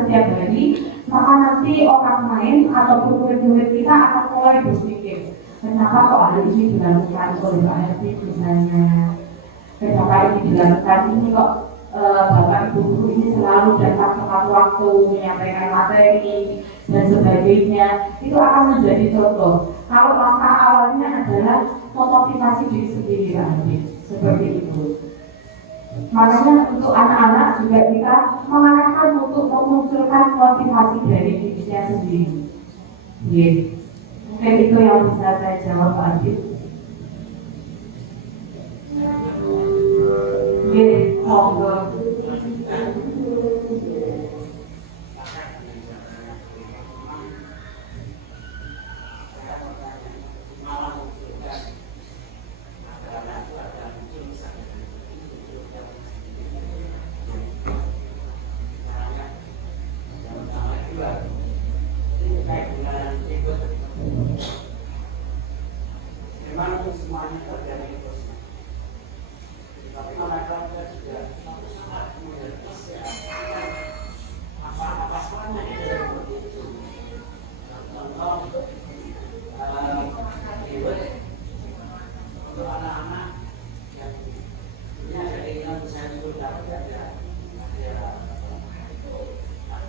setiap hari, maka nanti orang lain ataupun murid-murid kita akan mulai berpikir, kenapa kok hal ini dilakukan oleh Pak Herti misalnya. Kenapa ini dilakukan ini kok Bapak Ibu guru ini selalu datang tepat waktu menyampaikan materi dan sebagainya. Itu akan menjadi contoh. Kalau langkah awalnya adalah memotivasi diri sendiri seperti itu. Makanya untuk anak-anak juga kita mengarahkan untuk memunculkan motivasi dari dirinya sendiri. Mungkin itu yang bisa saya jawab Pak Adit. Monggo. Memang semuanya terjadi tapi mereka juga sangat apa-apa semuanya seperti itu. Contoh untuk anak-anak yang punya keinginan saya sudah ada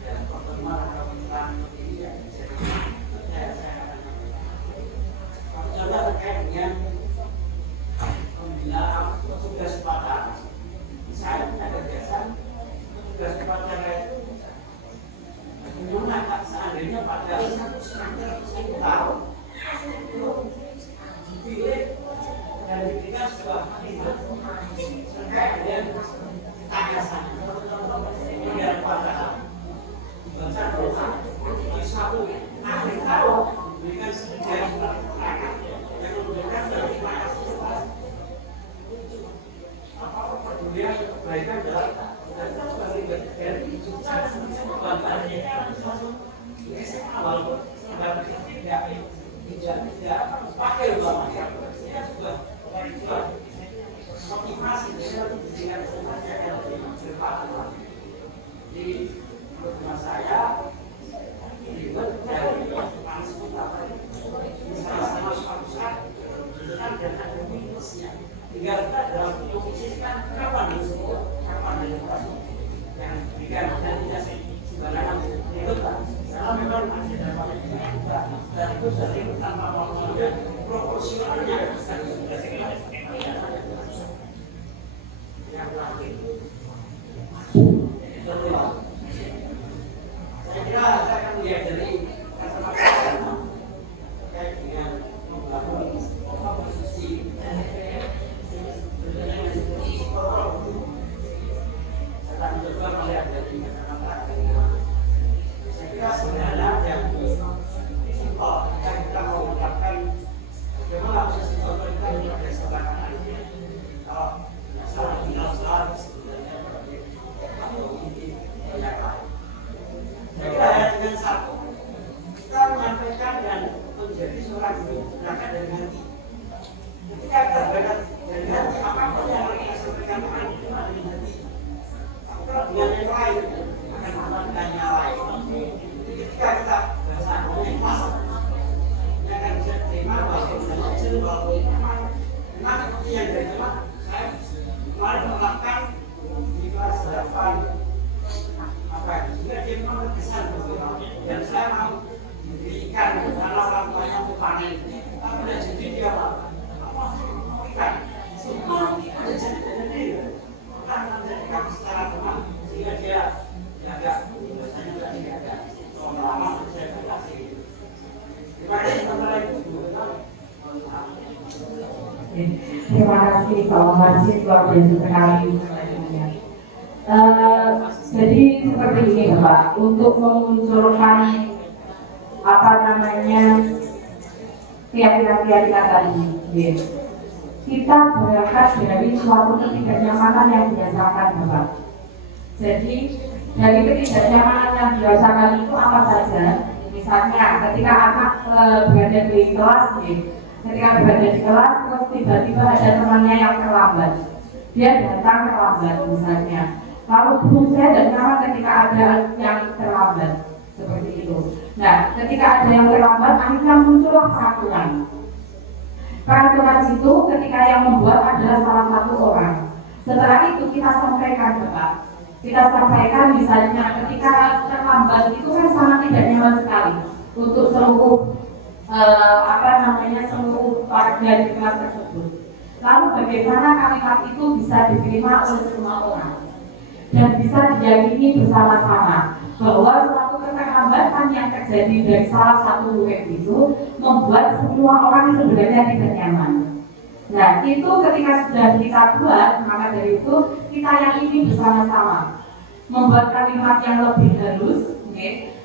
pertemuan atau pencerahan ini yang saya coba terkait dengan pembinaan petugas upacara. Saya ada biasa petugas upacara itu bagaimana seandainya pada satu tahun dipilih dan diberikan sebuah kalimat terkait dengan ketahanan pembinaan upacara dibaca doa di satu akhir tahun diberikan sebagian surat keterangan yang memberikan dari kemudian kebaikan dalam dan sebagai bagian walaupun tidak pakai ulama ya juga motivasi dengan semuanya yang bermanfaat. Jadi menurut saya dibuat dari panas utama misalnya sama suatu saat dan ada minusnya. Tinggal kita dalam memposisikan kapan disebut, kapan dilepas yang diberikan dan tidak sembarangan itu kan karena memang masih dalam kita dan itu sering tanpa mengambil proporsionalnya yang terakhir saya kira saya akan lihat dari kacamata terkait dengan membangun posisi saya coba melihat dari kacamata saya kira sebenarnya yang simpel dan menjadi seorang guru berangkat dari hati. Ketika kita berangkat dari hati, apapun yang kita sampaikan akan diterima dengan hati. Kalau dengan yang lain akan mengatakan yang lain. Ketika kita bahasa ikhlas, yang akan bisa diterima walaupun kecil, walaupun memang seperti yang dari teman saya kemarin melakukan di kelas 8 juga dia memang berkesan dan saya mau diberikan karena orang tuanya mau panen tapi udah jadi dia mau ikan semua udah jadi bukan menjadikan secara teman sehingga dia agak biasanya tadi agak lama saya kasih terima kasih kepada ibu. Terima kasih Pak Masih luar biasa sekali. Jadi seperti ini Bapak, untuk memunculkan keyakinan tadi, kita berangkat dari suatu ketidaknyamanan yang dirasakan Bapak. Jadi dari ketidaknyamanan yang dirasakan itu apa saja? Misalnya ketika anak berada di kelas, terus tiba-tiba ada temannya yang terlambat, dia datang terlambat misalnya. Lalu guru saya tidak nyaman ketika ada yang terlambat seperti itu. Nah, ketika ada yang terlambat, akhirnya muncullah peraturan. Peraturan itu ketika yang membuat adalah salah satu orang. Setelah itu kita sampaikan Bapak. Kita sampaikan misalnya ketika terlambat itu kan sangat tidak nyaman sekali untuk seluruh seluruh warga di kelas tersebut. Lalu bagaimana kalimat itu bisa diterima oleh semua orang dan bisa diyakini bersama-sama bahwa suatu keterlambatan yang terjadi dari salah satu murid itu membuat semua orang sebenarnya tidak nyaman. Nah, itu ketika sudah kita buat, maka dari itu kita yakini bersama-sama membuat kalimat yang lebih halus.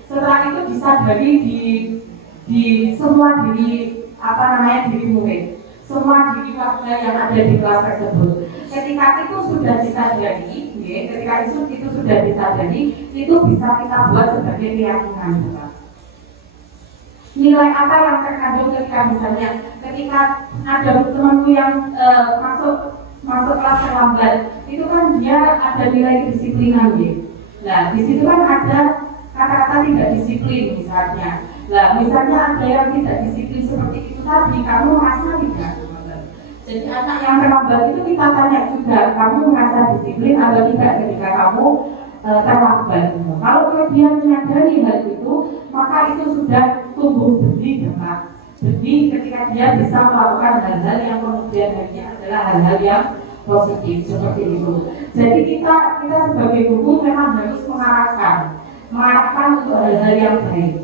Setelah itu disadari di semua diri murid, semua diri warga yang ada di kelas tersebut. Ketika itu sudah disadari, itu bisa kita buat sebagai keyakinan. Nilai apa yang terkandung ketika ada temanku yang masuk kelas terlambat, itu kan dia ada nilai kedisiplinan gitu. Nah, di situ kan ada kata-kata tidak disiplin misalnya. Nah, misalnya ada yang tidak disiplin seperti itu tadi, kamu merasa tidak? Jadi anak yang terlambat itu kita tanya juga, kamu merasa disiplin atau tidak ketika kamu terlambat? Kalau dia menyadari hal itu, maka itu sudah tumbuh benih, benih ketika dia bisa melakukan hal-hal yang kemudian hanya adalah hal-hal yang positif seperti itu. Jadi kita sebagai guru memang harus mengarahkan untuk hal-hal yang baik.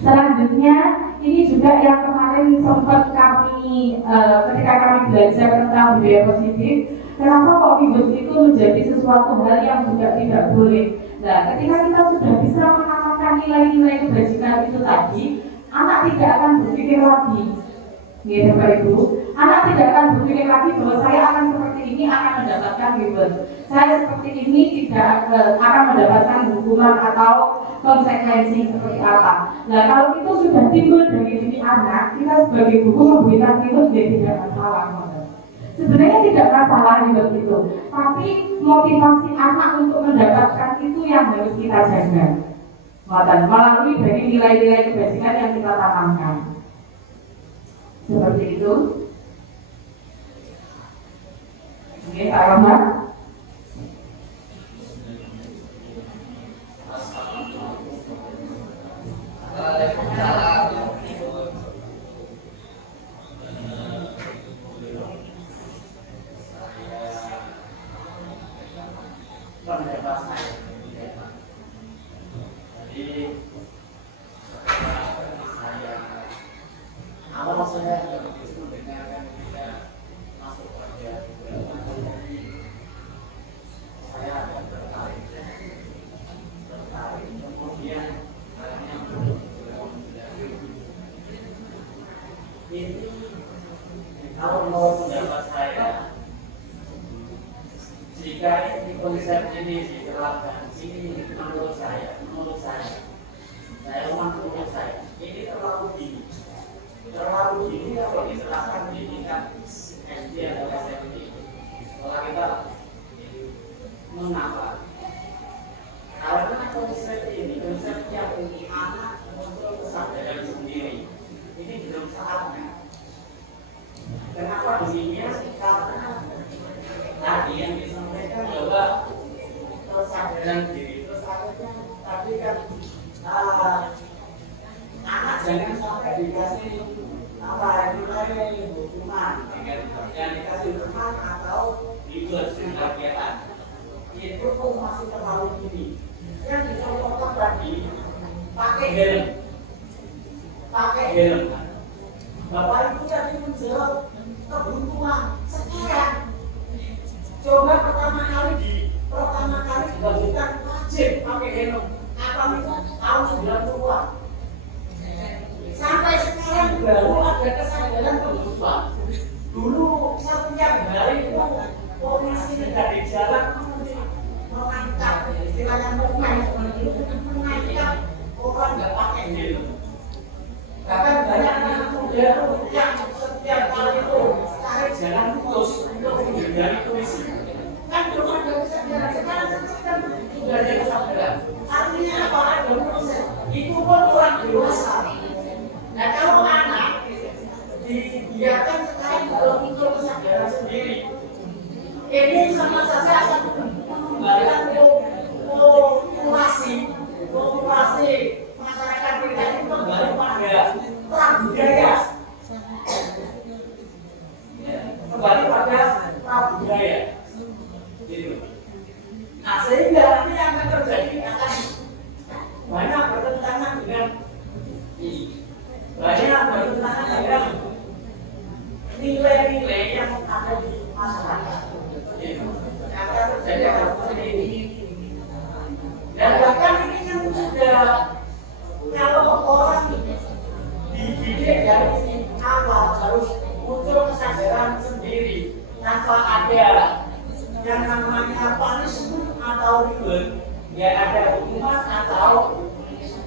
Selanjutnya ini juga yang kemarin sempat kami ketika kami belajar tentang budaya positif, kenapa kok ribet itu menjadi sesuatu hal yang juga tidak boleh. Nah, ketika kita sudah bisa menanamkan nilai-nilai kebajikan itu tadi, anak tidak akan berpikir lagi, gitu Bapak Ibu. Anak tidak akan berpikir lagi bahwa saya akan seperti ini akan mendapatkan reward, saya seperti ini tidak akan mendapatkan hukuman atau konsekuensi seperti apa. Nah, kalau itu sudah timbul dari diri anak, kita sebagai guru memberikan itu jadi tidak masalah. Sebenarnya tidak masalah itu, tapi motivasi anak untuk mendapatkan itu yang harus kita jaga. Melalui dari nilai-nilai kebajikan yang kita tanamkan. Seperti itu. Oke, Pak Rahmat. Kalau mau pendapat saya, jika ini konsep ini diterapkan, ini menurut saya, ini jangan sampai dikasih apa ini hukuman, yang dikasih hukuman atau diberi kegiatan itu pun masih terlalu tinggi. Yang dicontohkan tadi pakai helm. Bapak Ibu tadi menjawab kebutuhan sekarang. Coba pertama kali diwajibkan wajib pakai helm. Kapan itu? Tahun 90-an. Sampai sekarang baru ada kesadaran kebutuhan. Dulu setiap hari itu polisi dari jalan mengangkat, istilahnya mengangkat orang nggak pakai helm. Bahkan banyak anak muda yang setiap kali itu cari jalan putus untuk menghindari polisi. Kan belum ada kesadaran, sekarang sudah ada kesadaran. Artinya apa? Ada proses. Itu pun orang dewasa. Nah kalau anak dibiarkan sekarang kalau muncul kesadaran sendiri, ini sama saja akan mengembalikan populasi masyarakat kita ini kembali pada prabudaya. Kembali pada prabudaya. Nah sehingga nanti yang akan terjadi akan banyak bertentangan dengan nilai-nilai yang ada di masyarakat. Yang akan terjadi akan seperti ini. Dan bahkan ini kan sudah kalau orang dididik dari awal harus muncul kesadaran sendiri tanpa ada yang namanya punishment atau reward, ya ada hukuman atau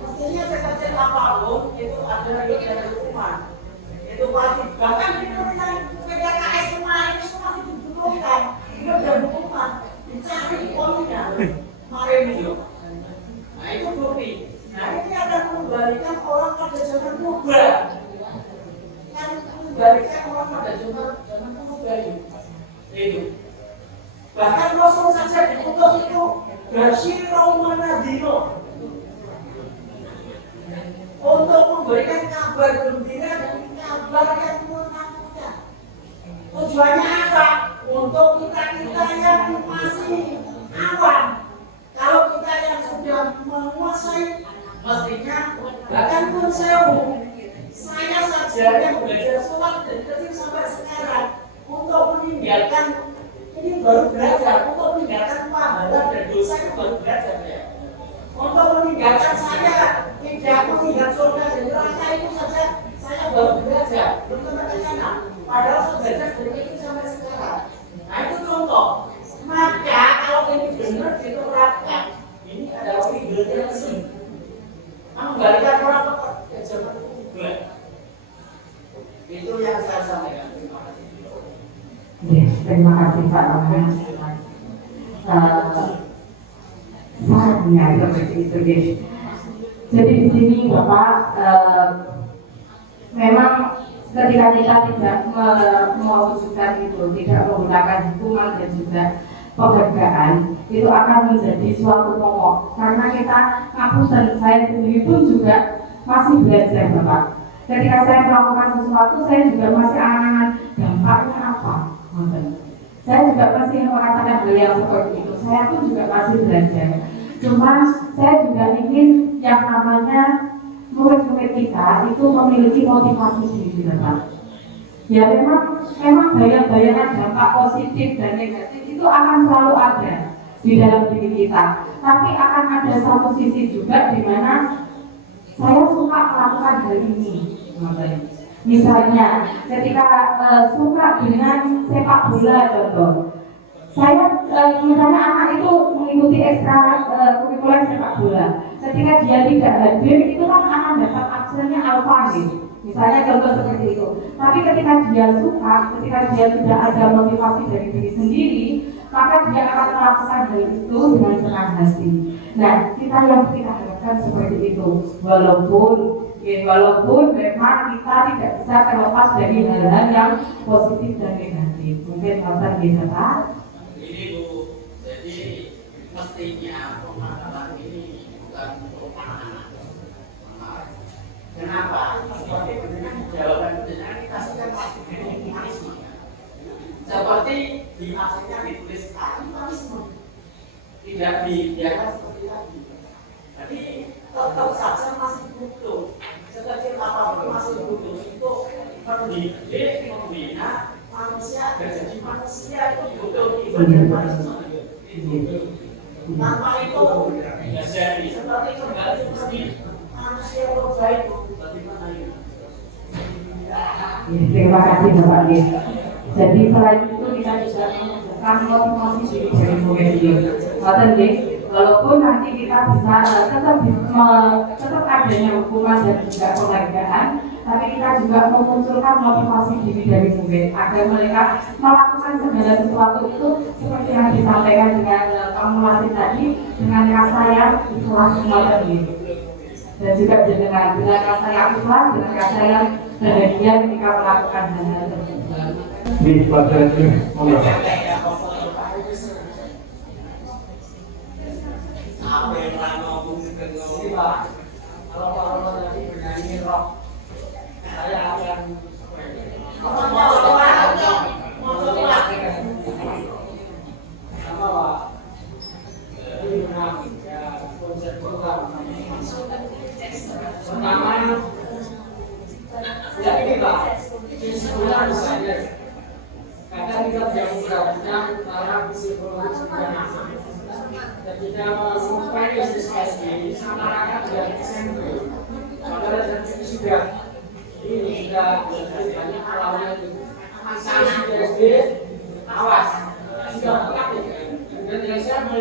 mestinya sekecil apapun itu ada reward dan hukuman. Itu pasti bahkan di PKKS kemarin itu masih dibutuhkan reward dan hukuman dicari poinnya kemarin itu. Nah itu bukti. Nah ini akan mengembalikan orang pada zaman purba. Kan mengembalikan orang pada zaman purba itu. Bahkan Rasul saja diutus itu Basyirau Manadino untuk memberikan kabar gembira dan kabar yang menakutkan. Tujuannya apa? Untuk kita yang masih awam. Kalau kita yang sudah menguasai, mestinya bahkan pun saya saja yang belajar sholat dari kecil sampai sekarang untuk meninggalkan ini baru belajar, untuk meninggalkan pahala dan dosa itu baru belajar ya. Untuk meninggalkan saya tidak melihat surga dan neraka itu saja saya baru belajar, belum sampai ke sana. Padahal saya belajar dari kecil sampai sekarang. Nah itu contoh. Maka kalau ini benar diterapkan, ini adalah legal terrorism. Mengembalikan orang ke zaman purba. Itu yang saya sampaikan. Yes, terima kasih Pak Rahman. Saatnya seperti itu, guys. Jadi di sini Bapak memang ketika kita tidak mewujudkan itu, tidak menggunakan hukuman dan juga penghargaan, itu akan menjadi suatu momok. Karena kita ngampus dan saya sendiri pun juga masih belajar Bapak. Ketika saya melakukan sesuatu, saya juga masih angan-angan dampaknya apa. Saya juga masih merasakan hal yang seperti itu. Saya pun juga masih belajar. Cuma saya juga ingin yang namanya murid-murid kita itu memiliki motivasi diri, Bapak. Ya memang bayangan dampak positif dan negatif itu akan selalu ada di dalam diri kita. Tapi akan ada satu sisi juga di mana saya suka melakukan hal ini. Misalnya, ketika suka dengan sepak bola contoh, saya misalnya anak itu mengikuti ekstra kurikuler sepak bola. Ketika dia tidak hadir, itu kan akan dapat aksennya alfa nih. Misalnya contoh seperti itu. Tapi ketika dia suka, ketika dia sudah ada motivasi dari diri sendiri, maka dia akan melakukan hal itu dengan senang hati. Nah, kita harapkan seperti itu. Walaupun memang kita tidak bisa terlepas dari hal-hal yang positif dan negatif. Mungkin Bapak bisa Pak? Ini Bu, jadi mestinya pemakaman ini bukan untuk anak-anak. Kenapa? Seperti dengan jawaban dengan dikasihkan humanisme. Seperti dimaksudkan ditulis humanisme. Tidak dibiarkan seperti tadi. Jadi tetap saja masih butuh. Sekecil apapun masih butuh untuk mendidik, membina manusia dan jadi manusia itu butuh ibadah. Tanpa itu ya jadi seperti kembali seperti manusia terbaik. Bagaimana ini? Terima kasih Bapak Dik. Jadi selain itu kita juga menemukan motivasi dari murid. Walaupun nanti kita bisa tetap adanya hukuman dan juga penghargaan, tapi kita juga memunculkan motivasi diri dari murid agar mereka melakukan segala sesuatu itu seperti yang disampaikan dengan formulasi tadi, dengan rasa yang ikhlas semua tadi. Dan juga dengan rasa yang ikhlas, dengan rasa yang bahagia ketika melakukan hal-hal tersebut. Di pelajaran ini, Kalau nanti bernyanyi rock, saya akan sama Pak. Ini memang ya konsep program. Pertama, ya ini Pak, kesimpulan misalnya, kadang kita tidak menggabungkan antara psikologis dan ketika mengupai siswa-siswi masyarakat dan SMP, padahal itu sudah banyak alamnya itu sanksi SD awas sudah praktik dan yang SMP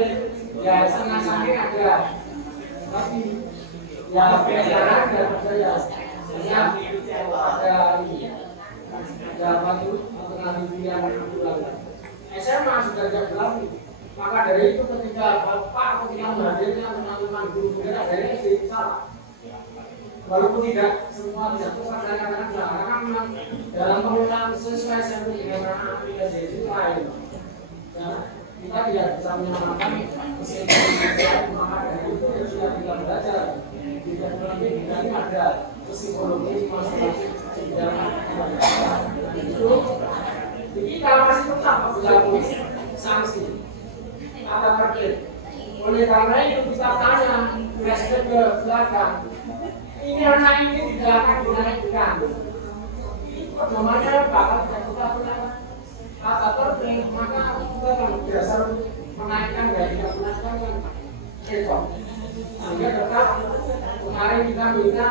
ya setengah sakit ada tapi ya pelajaran dan saya ada batu atau nanti pilihan SMA sudah tidak berlaku. Maka dari itu ketika Bapak ketika menghadirkan teman-teman guru kita dari SD salah. Walaupun tidak semua bisa tepat saya katakan salah karena memang dalam penggunaan sesuai SMP dengan aplikasi itu lain. Kita tidak bisa menyamakan kesimpulan maka dari itu yang sudah kita belajar tidak lebih ini ada psikologi masing-masing itu kita masih tetap berlaku sanksi. Ada terkait. Oleh karena itu kita tanya flashback ke belakang. Ini anak ini tidak akan dinaikkan. Namanya bakal kita punya kata terkait maka kita akan biasa menaikkan dari yang menaikkan kan ekor. Sehingga tetap kemarin kita minta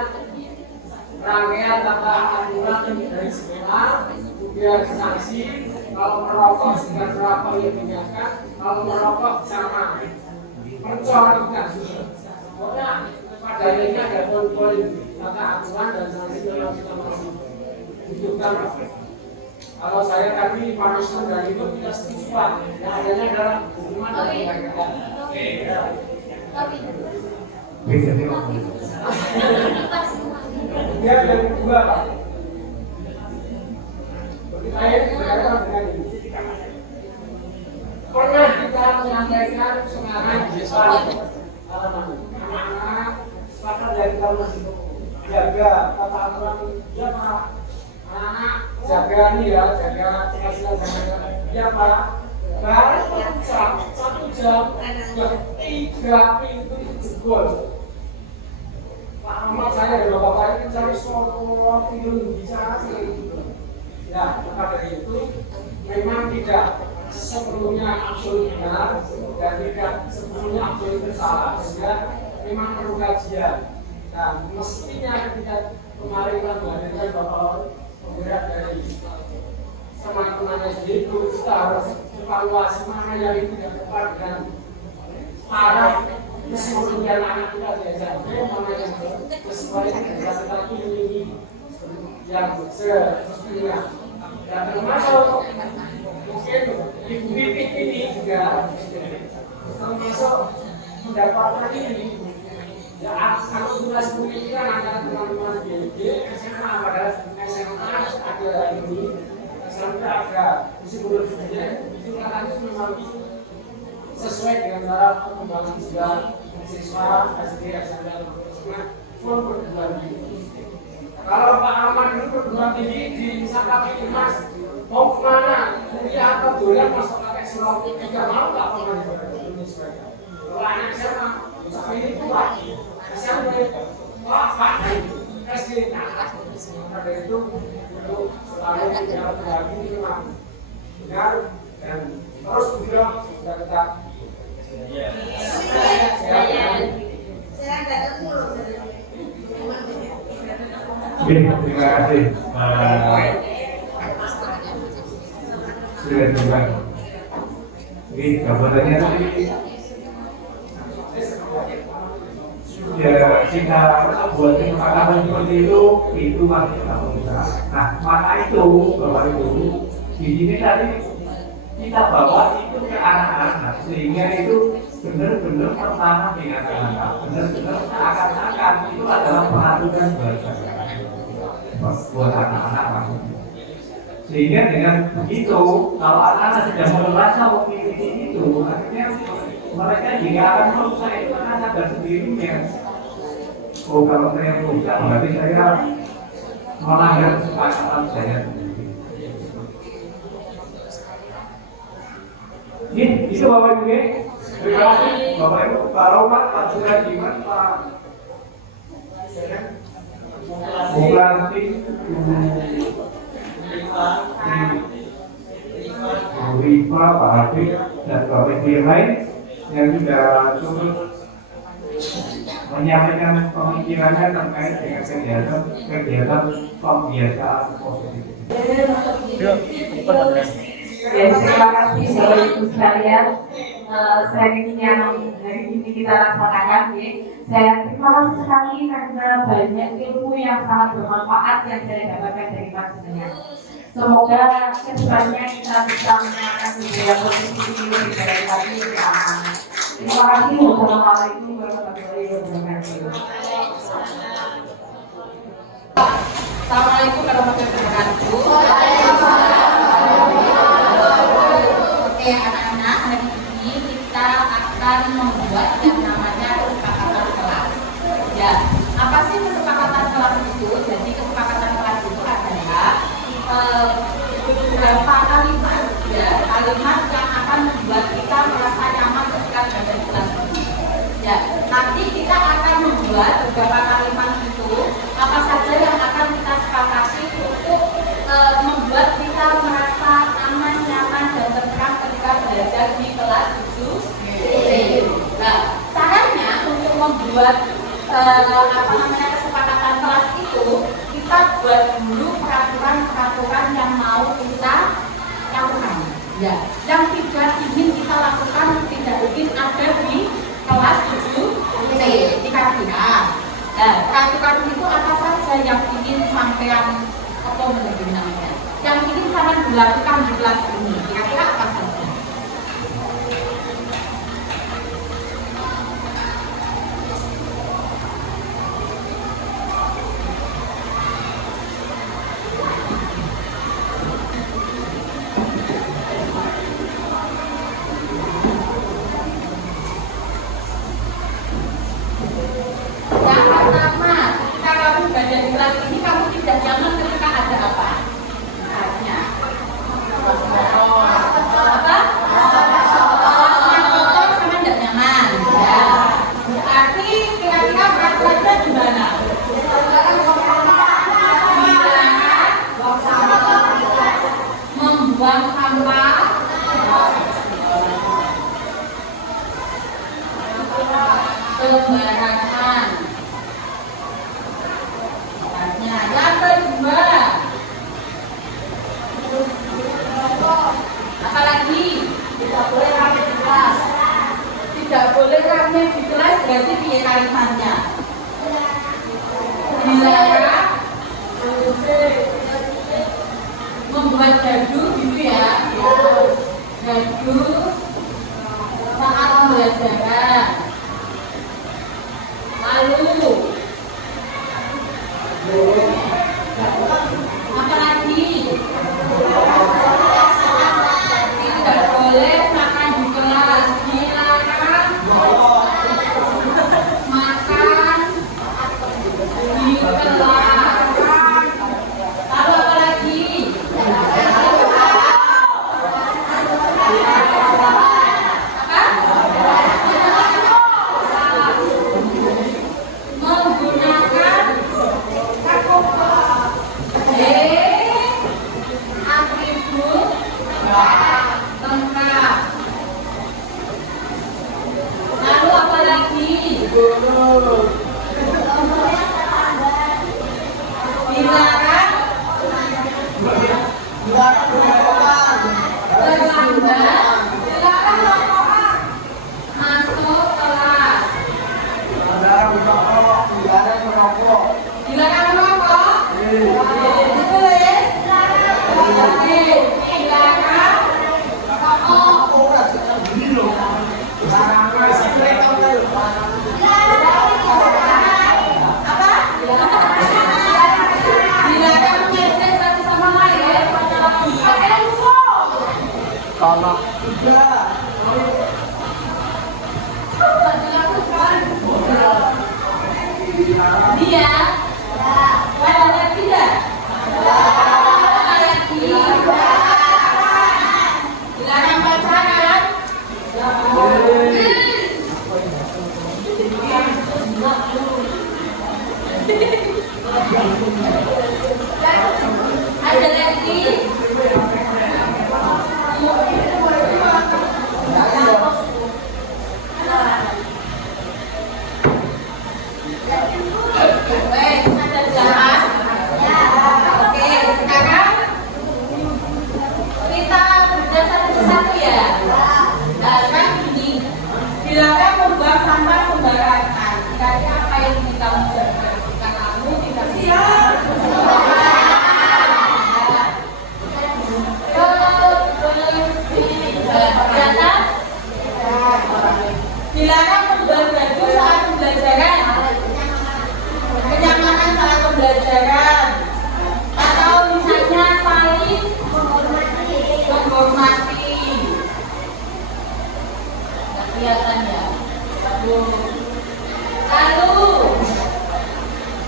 rangkaian tata aturan dari sekolah, kemudian sanksi. Kalau merokok dengan berapa yang dinyatakan, kalau merokok sama percobaan pokoknya pada ini ada poin-poin tata aturan dan sanksi dalam kita masih butuhkan. Kalau saya tadi punishment dan itu tidak setuju Pak, yang adanya adalah hukuman dan penghargaan. Dia yang kedua Pak. Saya berkaitan dengan ini. Pernah kita menyampaikan semangat anak-anak sepakat dari kita masih jaga tata aturan ya Pak. Anak jaga nih ya, jaga penghasilan ya Pak. Baru satu jam yang 3 pintu jebol. Pak Ahmad saya dan Bapak ini cari soal tidur bicara sih. Ya, maka dari itu memang tidak sepenuhnya absolut benar dan tidak sepenuhnya absolut bersalah, sehingga memang perlu kajian. Nah, mestinya ketika kemarin kita menghadirkan Bapak penggerak dari teman-teman SD itu kita harus evaluasi mana yang tidak tepat dengan arah keseluruhan anak kita di SMP, mana yang sesuai dengan strategi ini yang semestinya. Dan termasuk mungkin di bibit ini juga termasuk mendapatkan ini ya kalau tugas pemikiran antara teman-teman BLG SMA pada SMA ada ini sampai ada psikologinya itu katanya memang sesuai dengan cara perkembangan siswa SD SMP pun perguruan tinggi. Kalau Pak Ahmad itu perguruan tinggi di Sakti Mas, mau kemana? Kuliah atau dolan masuk pakai selop tiga mau nggak apa kalau anak SMA, tapi ini kuat. SMP, Pak SD, nah dari itu untuk selalu yang berbagi memang benar dan terus juga sudah tetap. Terima kasih. Sudah juga. Ini gambarannya tadi ya kita buat kesepakatan seperti itu masih kita bisa. Nah, maka itu bapak itu di sini tadi kita bawa itu ke anak-anak sehingga itu benar-benar pertama dengan anak, benar-benar seakan-akan itu adalah peraturan buat anak-anak maksudnya. Sehingga dengan begitu, kalau anak-anak sudah merasa memiliki itu, akhirnya mereka jika akan selesai itu akan sadar sendirinya. Oh, kalau saya bisa, berarti saya melanggar kesepakatan saya sendiri. Itu Bapak Ibu. Terima kasih Bapak Ibu. Pak Roman, Pak Surajiman, Pak Buklanti, Bu Rifa, Pak Habib, dan Bapak Ibu yang lain yang sudah turut menyampaikan pemikirannya terkait dengan kegiatan pembiasaan positif. Terima kasih Bapak Ibu sekalian. Sharing yang hari ini kita laksanakan, saya terima kasih sekali karena banyak ilmu yang sangat bermanfaat yang saya dapatkan dari maksudnya. Semoga kedepannya kita bisa menerapkan budaya positif ini lebih baik lagi ke anak-anak. Terima kasih. Wassalamualaikum warahmatullahi wabarakatuh. Assalamualaikum warahmatullahi wabarakatuh. Oke anak-anak, hari ini kita akan membuat yang namanya kesepakatan kelas. Ya, apa sih kesepakatan kelas itu? Jadi kesepakatan kelas itu adalah beberapa kalimat, ya, kalimat yang akan membuat kita merasa nyaman ketika berada di kelas ini. Ya, nanti kita akan membuat beberapa kalimat itu apa saja yang akan kita sepakati untuk membuat kita merasa aman, nyaman dan tenang ketika belajar di kelas 7. Nah, caranya untuk membuat kesepakatan kelas itu kita buat dulu peraturan-peraturan yang mau kita lakukan. Ya, yang tidak ingin kita lakukan tidak ingin ada di kelas 7 kira-kira. Nah, peraturan itu apa saja yang ingin sampean apa menjadi namanya? Yang ingin sampean dilakukan di kelas ini kira-kira apa saja? Membuang sampah sembarangan. Yang kedua, apalagi tidak boleh rame di kelas. Tidak boleh rame di kelas berarti dia kalimatnya. Dilarang membuat gaduh gitu ya. Gaduh saat pembelajaran. Lalu apalagi tidak boleh makan di kelas, dilarang makan di kelas. dilarang terlambat, dilarang rokokan masuk kelas, dilarang merokok, ditulis, dilarang apa? Dilarang mengejek satu sama lain pakai handphone. Tak dilakukan. Dia ada tidak? Dilarang pacaran. Ada lagi. Wes, ada jelas? Oke, sekarang kita kerja satu-satu ya. Nah, sekarang gini, dilarang membuang sampah sembarangan. Jadi apa yang kita ucapkan? Kamu tidak siap. Dilarang membuang baju saat pembelajaran, kenyamanan saat pembelajaran, atau misalnya saling menghormati. Nggak kelihatan ya? Lalu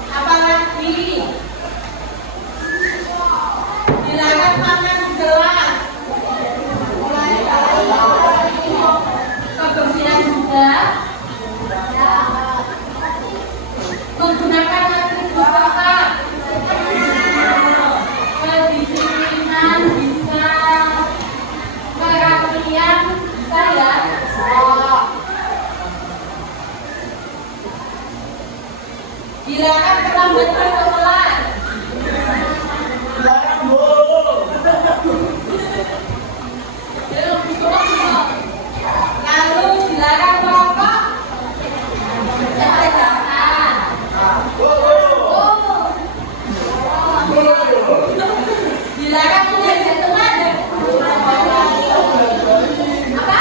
apalagi dilarang makan di kelas, kebersihan juga, menggunakan atribut sekolah, kedisiplinan bisa, kerapian bisa ya. Dilarang terlambat masuk kelas. Lalu dilarang merokok. Kesehatan. Dilarang mengajak teman. Apa?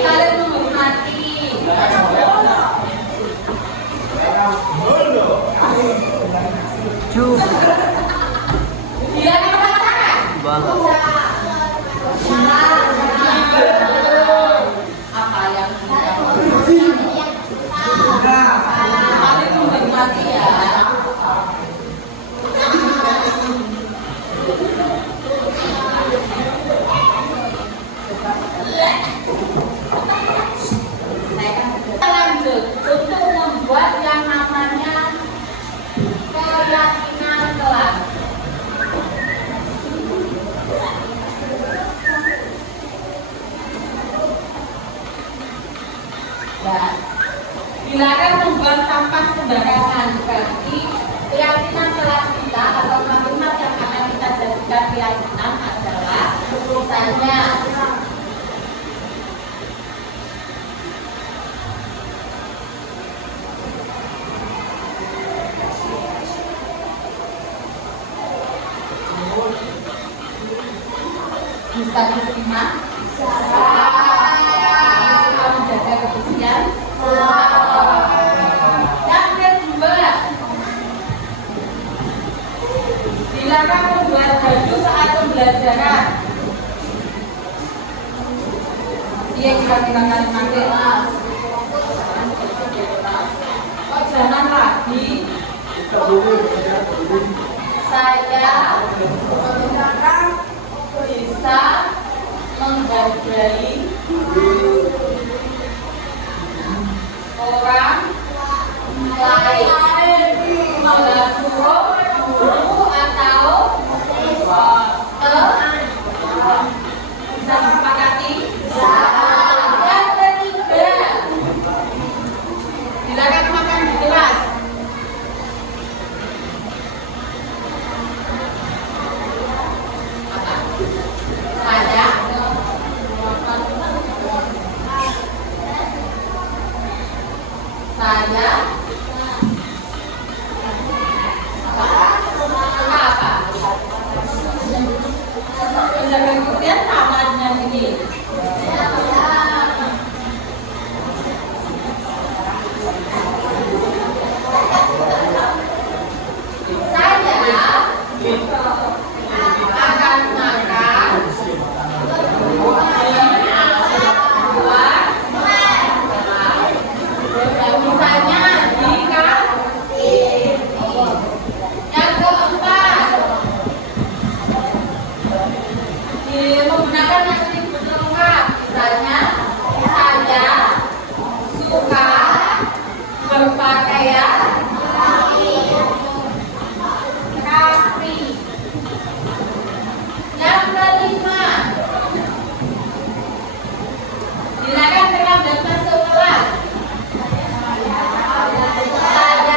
Saling menghormati. Dilarang pacaran. Apa yang paling menghormati ya. Kita lanjut untuk membuat yang namanya keyakinan kelas. Nah, dilarang membuang sampah sembarangan. Berarti keyakinan kelas kita atau kalimat yang akan kita jadikan keyakinan adalah misalnya bisa diterima, menjaga kebersihan. Yang kedua, dilarang membuat baju saat pembelajaran. Iya, kira-kira kalimatnya. Oh, jangan lagi. Saya bisa menghargai orang lain, guru atau bisa disepakati. Yang ketiga, dilarang makan di kelas. akan makan misalnya yang keempat menggunakan atribut lengkap, misalnya saya suka berpakaian rapi. Yang kelima, silakan terlambat masuk kelas. Saya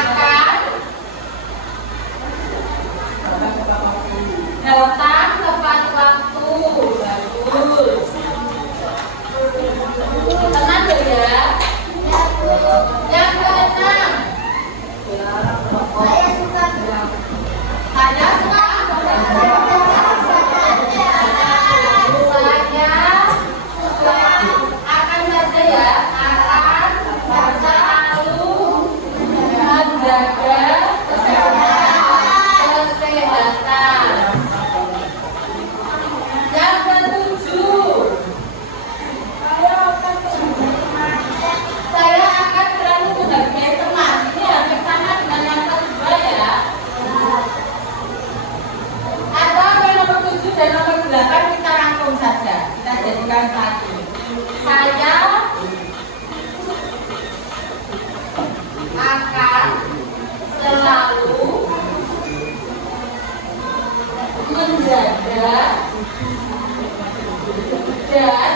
akan datang tepat waktu. Bagus. Tenang dulu ya. Yang keenam, saya suka akan saja ya, akan selalu menjaga kesehatan. Yang ketujuh, saya akan selalu menghargai teman. Ini hampir sama dengan yang kedua ya. Atau yang nomor 7 dan nomor 8 kita rangkum saja, kita jadikan satu. Saya akan selalu menjaga dan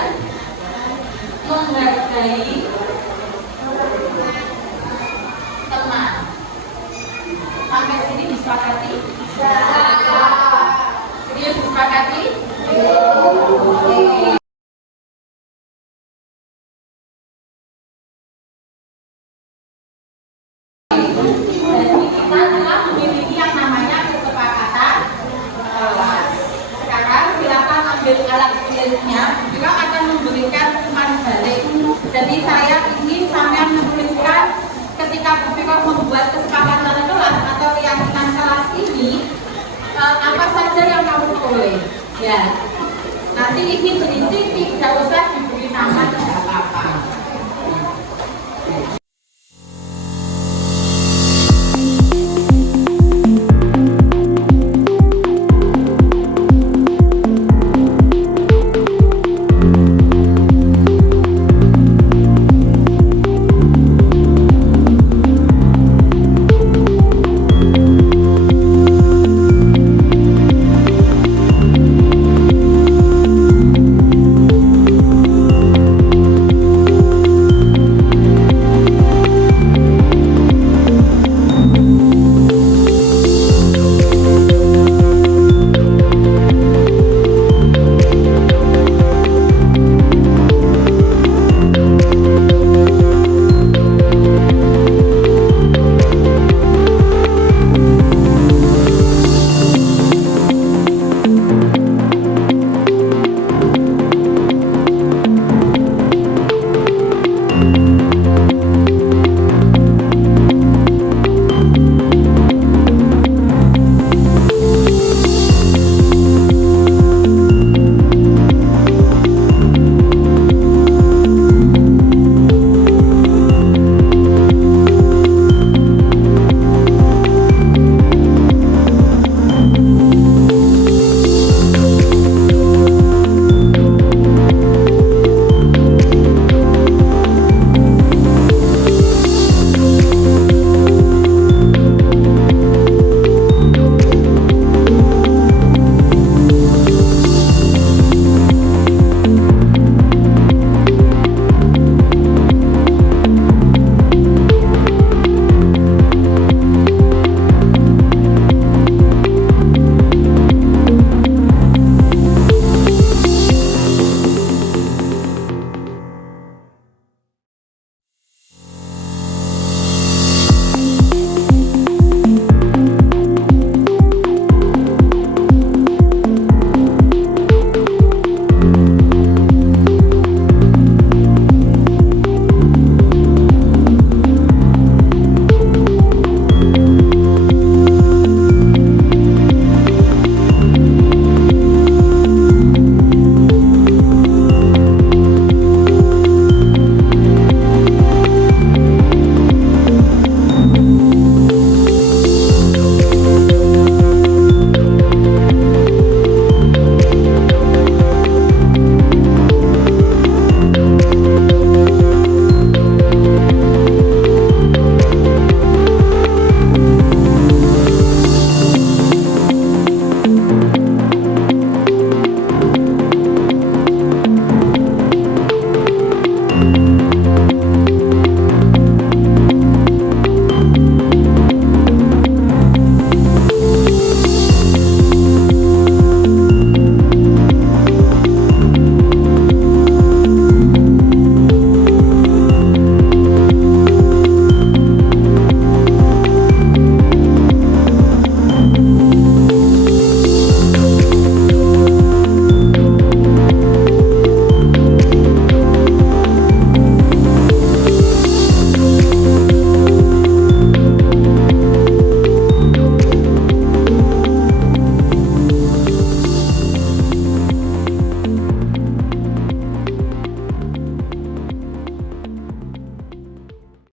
menghargai teman. Sampai sini disepakati? Serius disepakati? Oke. Jadi kita telah memiliki yang namanya kesepakatan kelas. Sekarang silakan ambil alat tulisnya. Juga akan memberikan umpan balik. Jadi saya ingin sampai menuliskan ketika Bupika membuat kesepakatan kelas atau keyakinan kelas ini, apa saja yang kamu tulis. Ya. Nanti ini berisi, tidak usah diberi nama.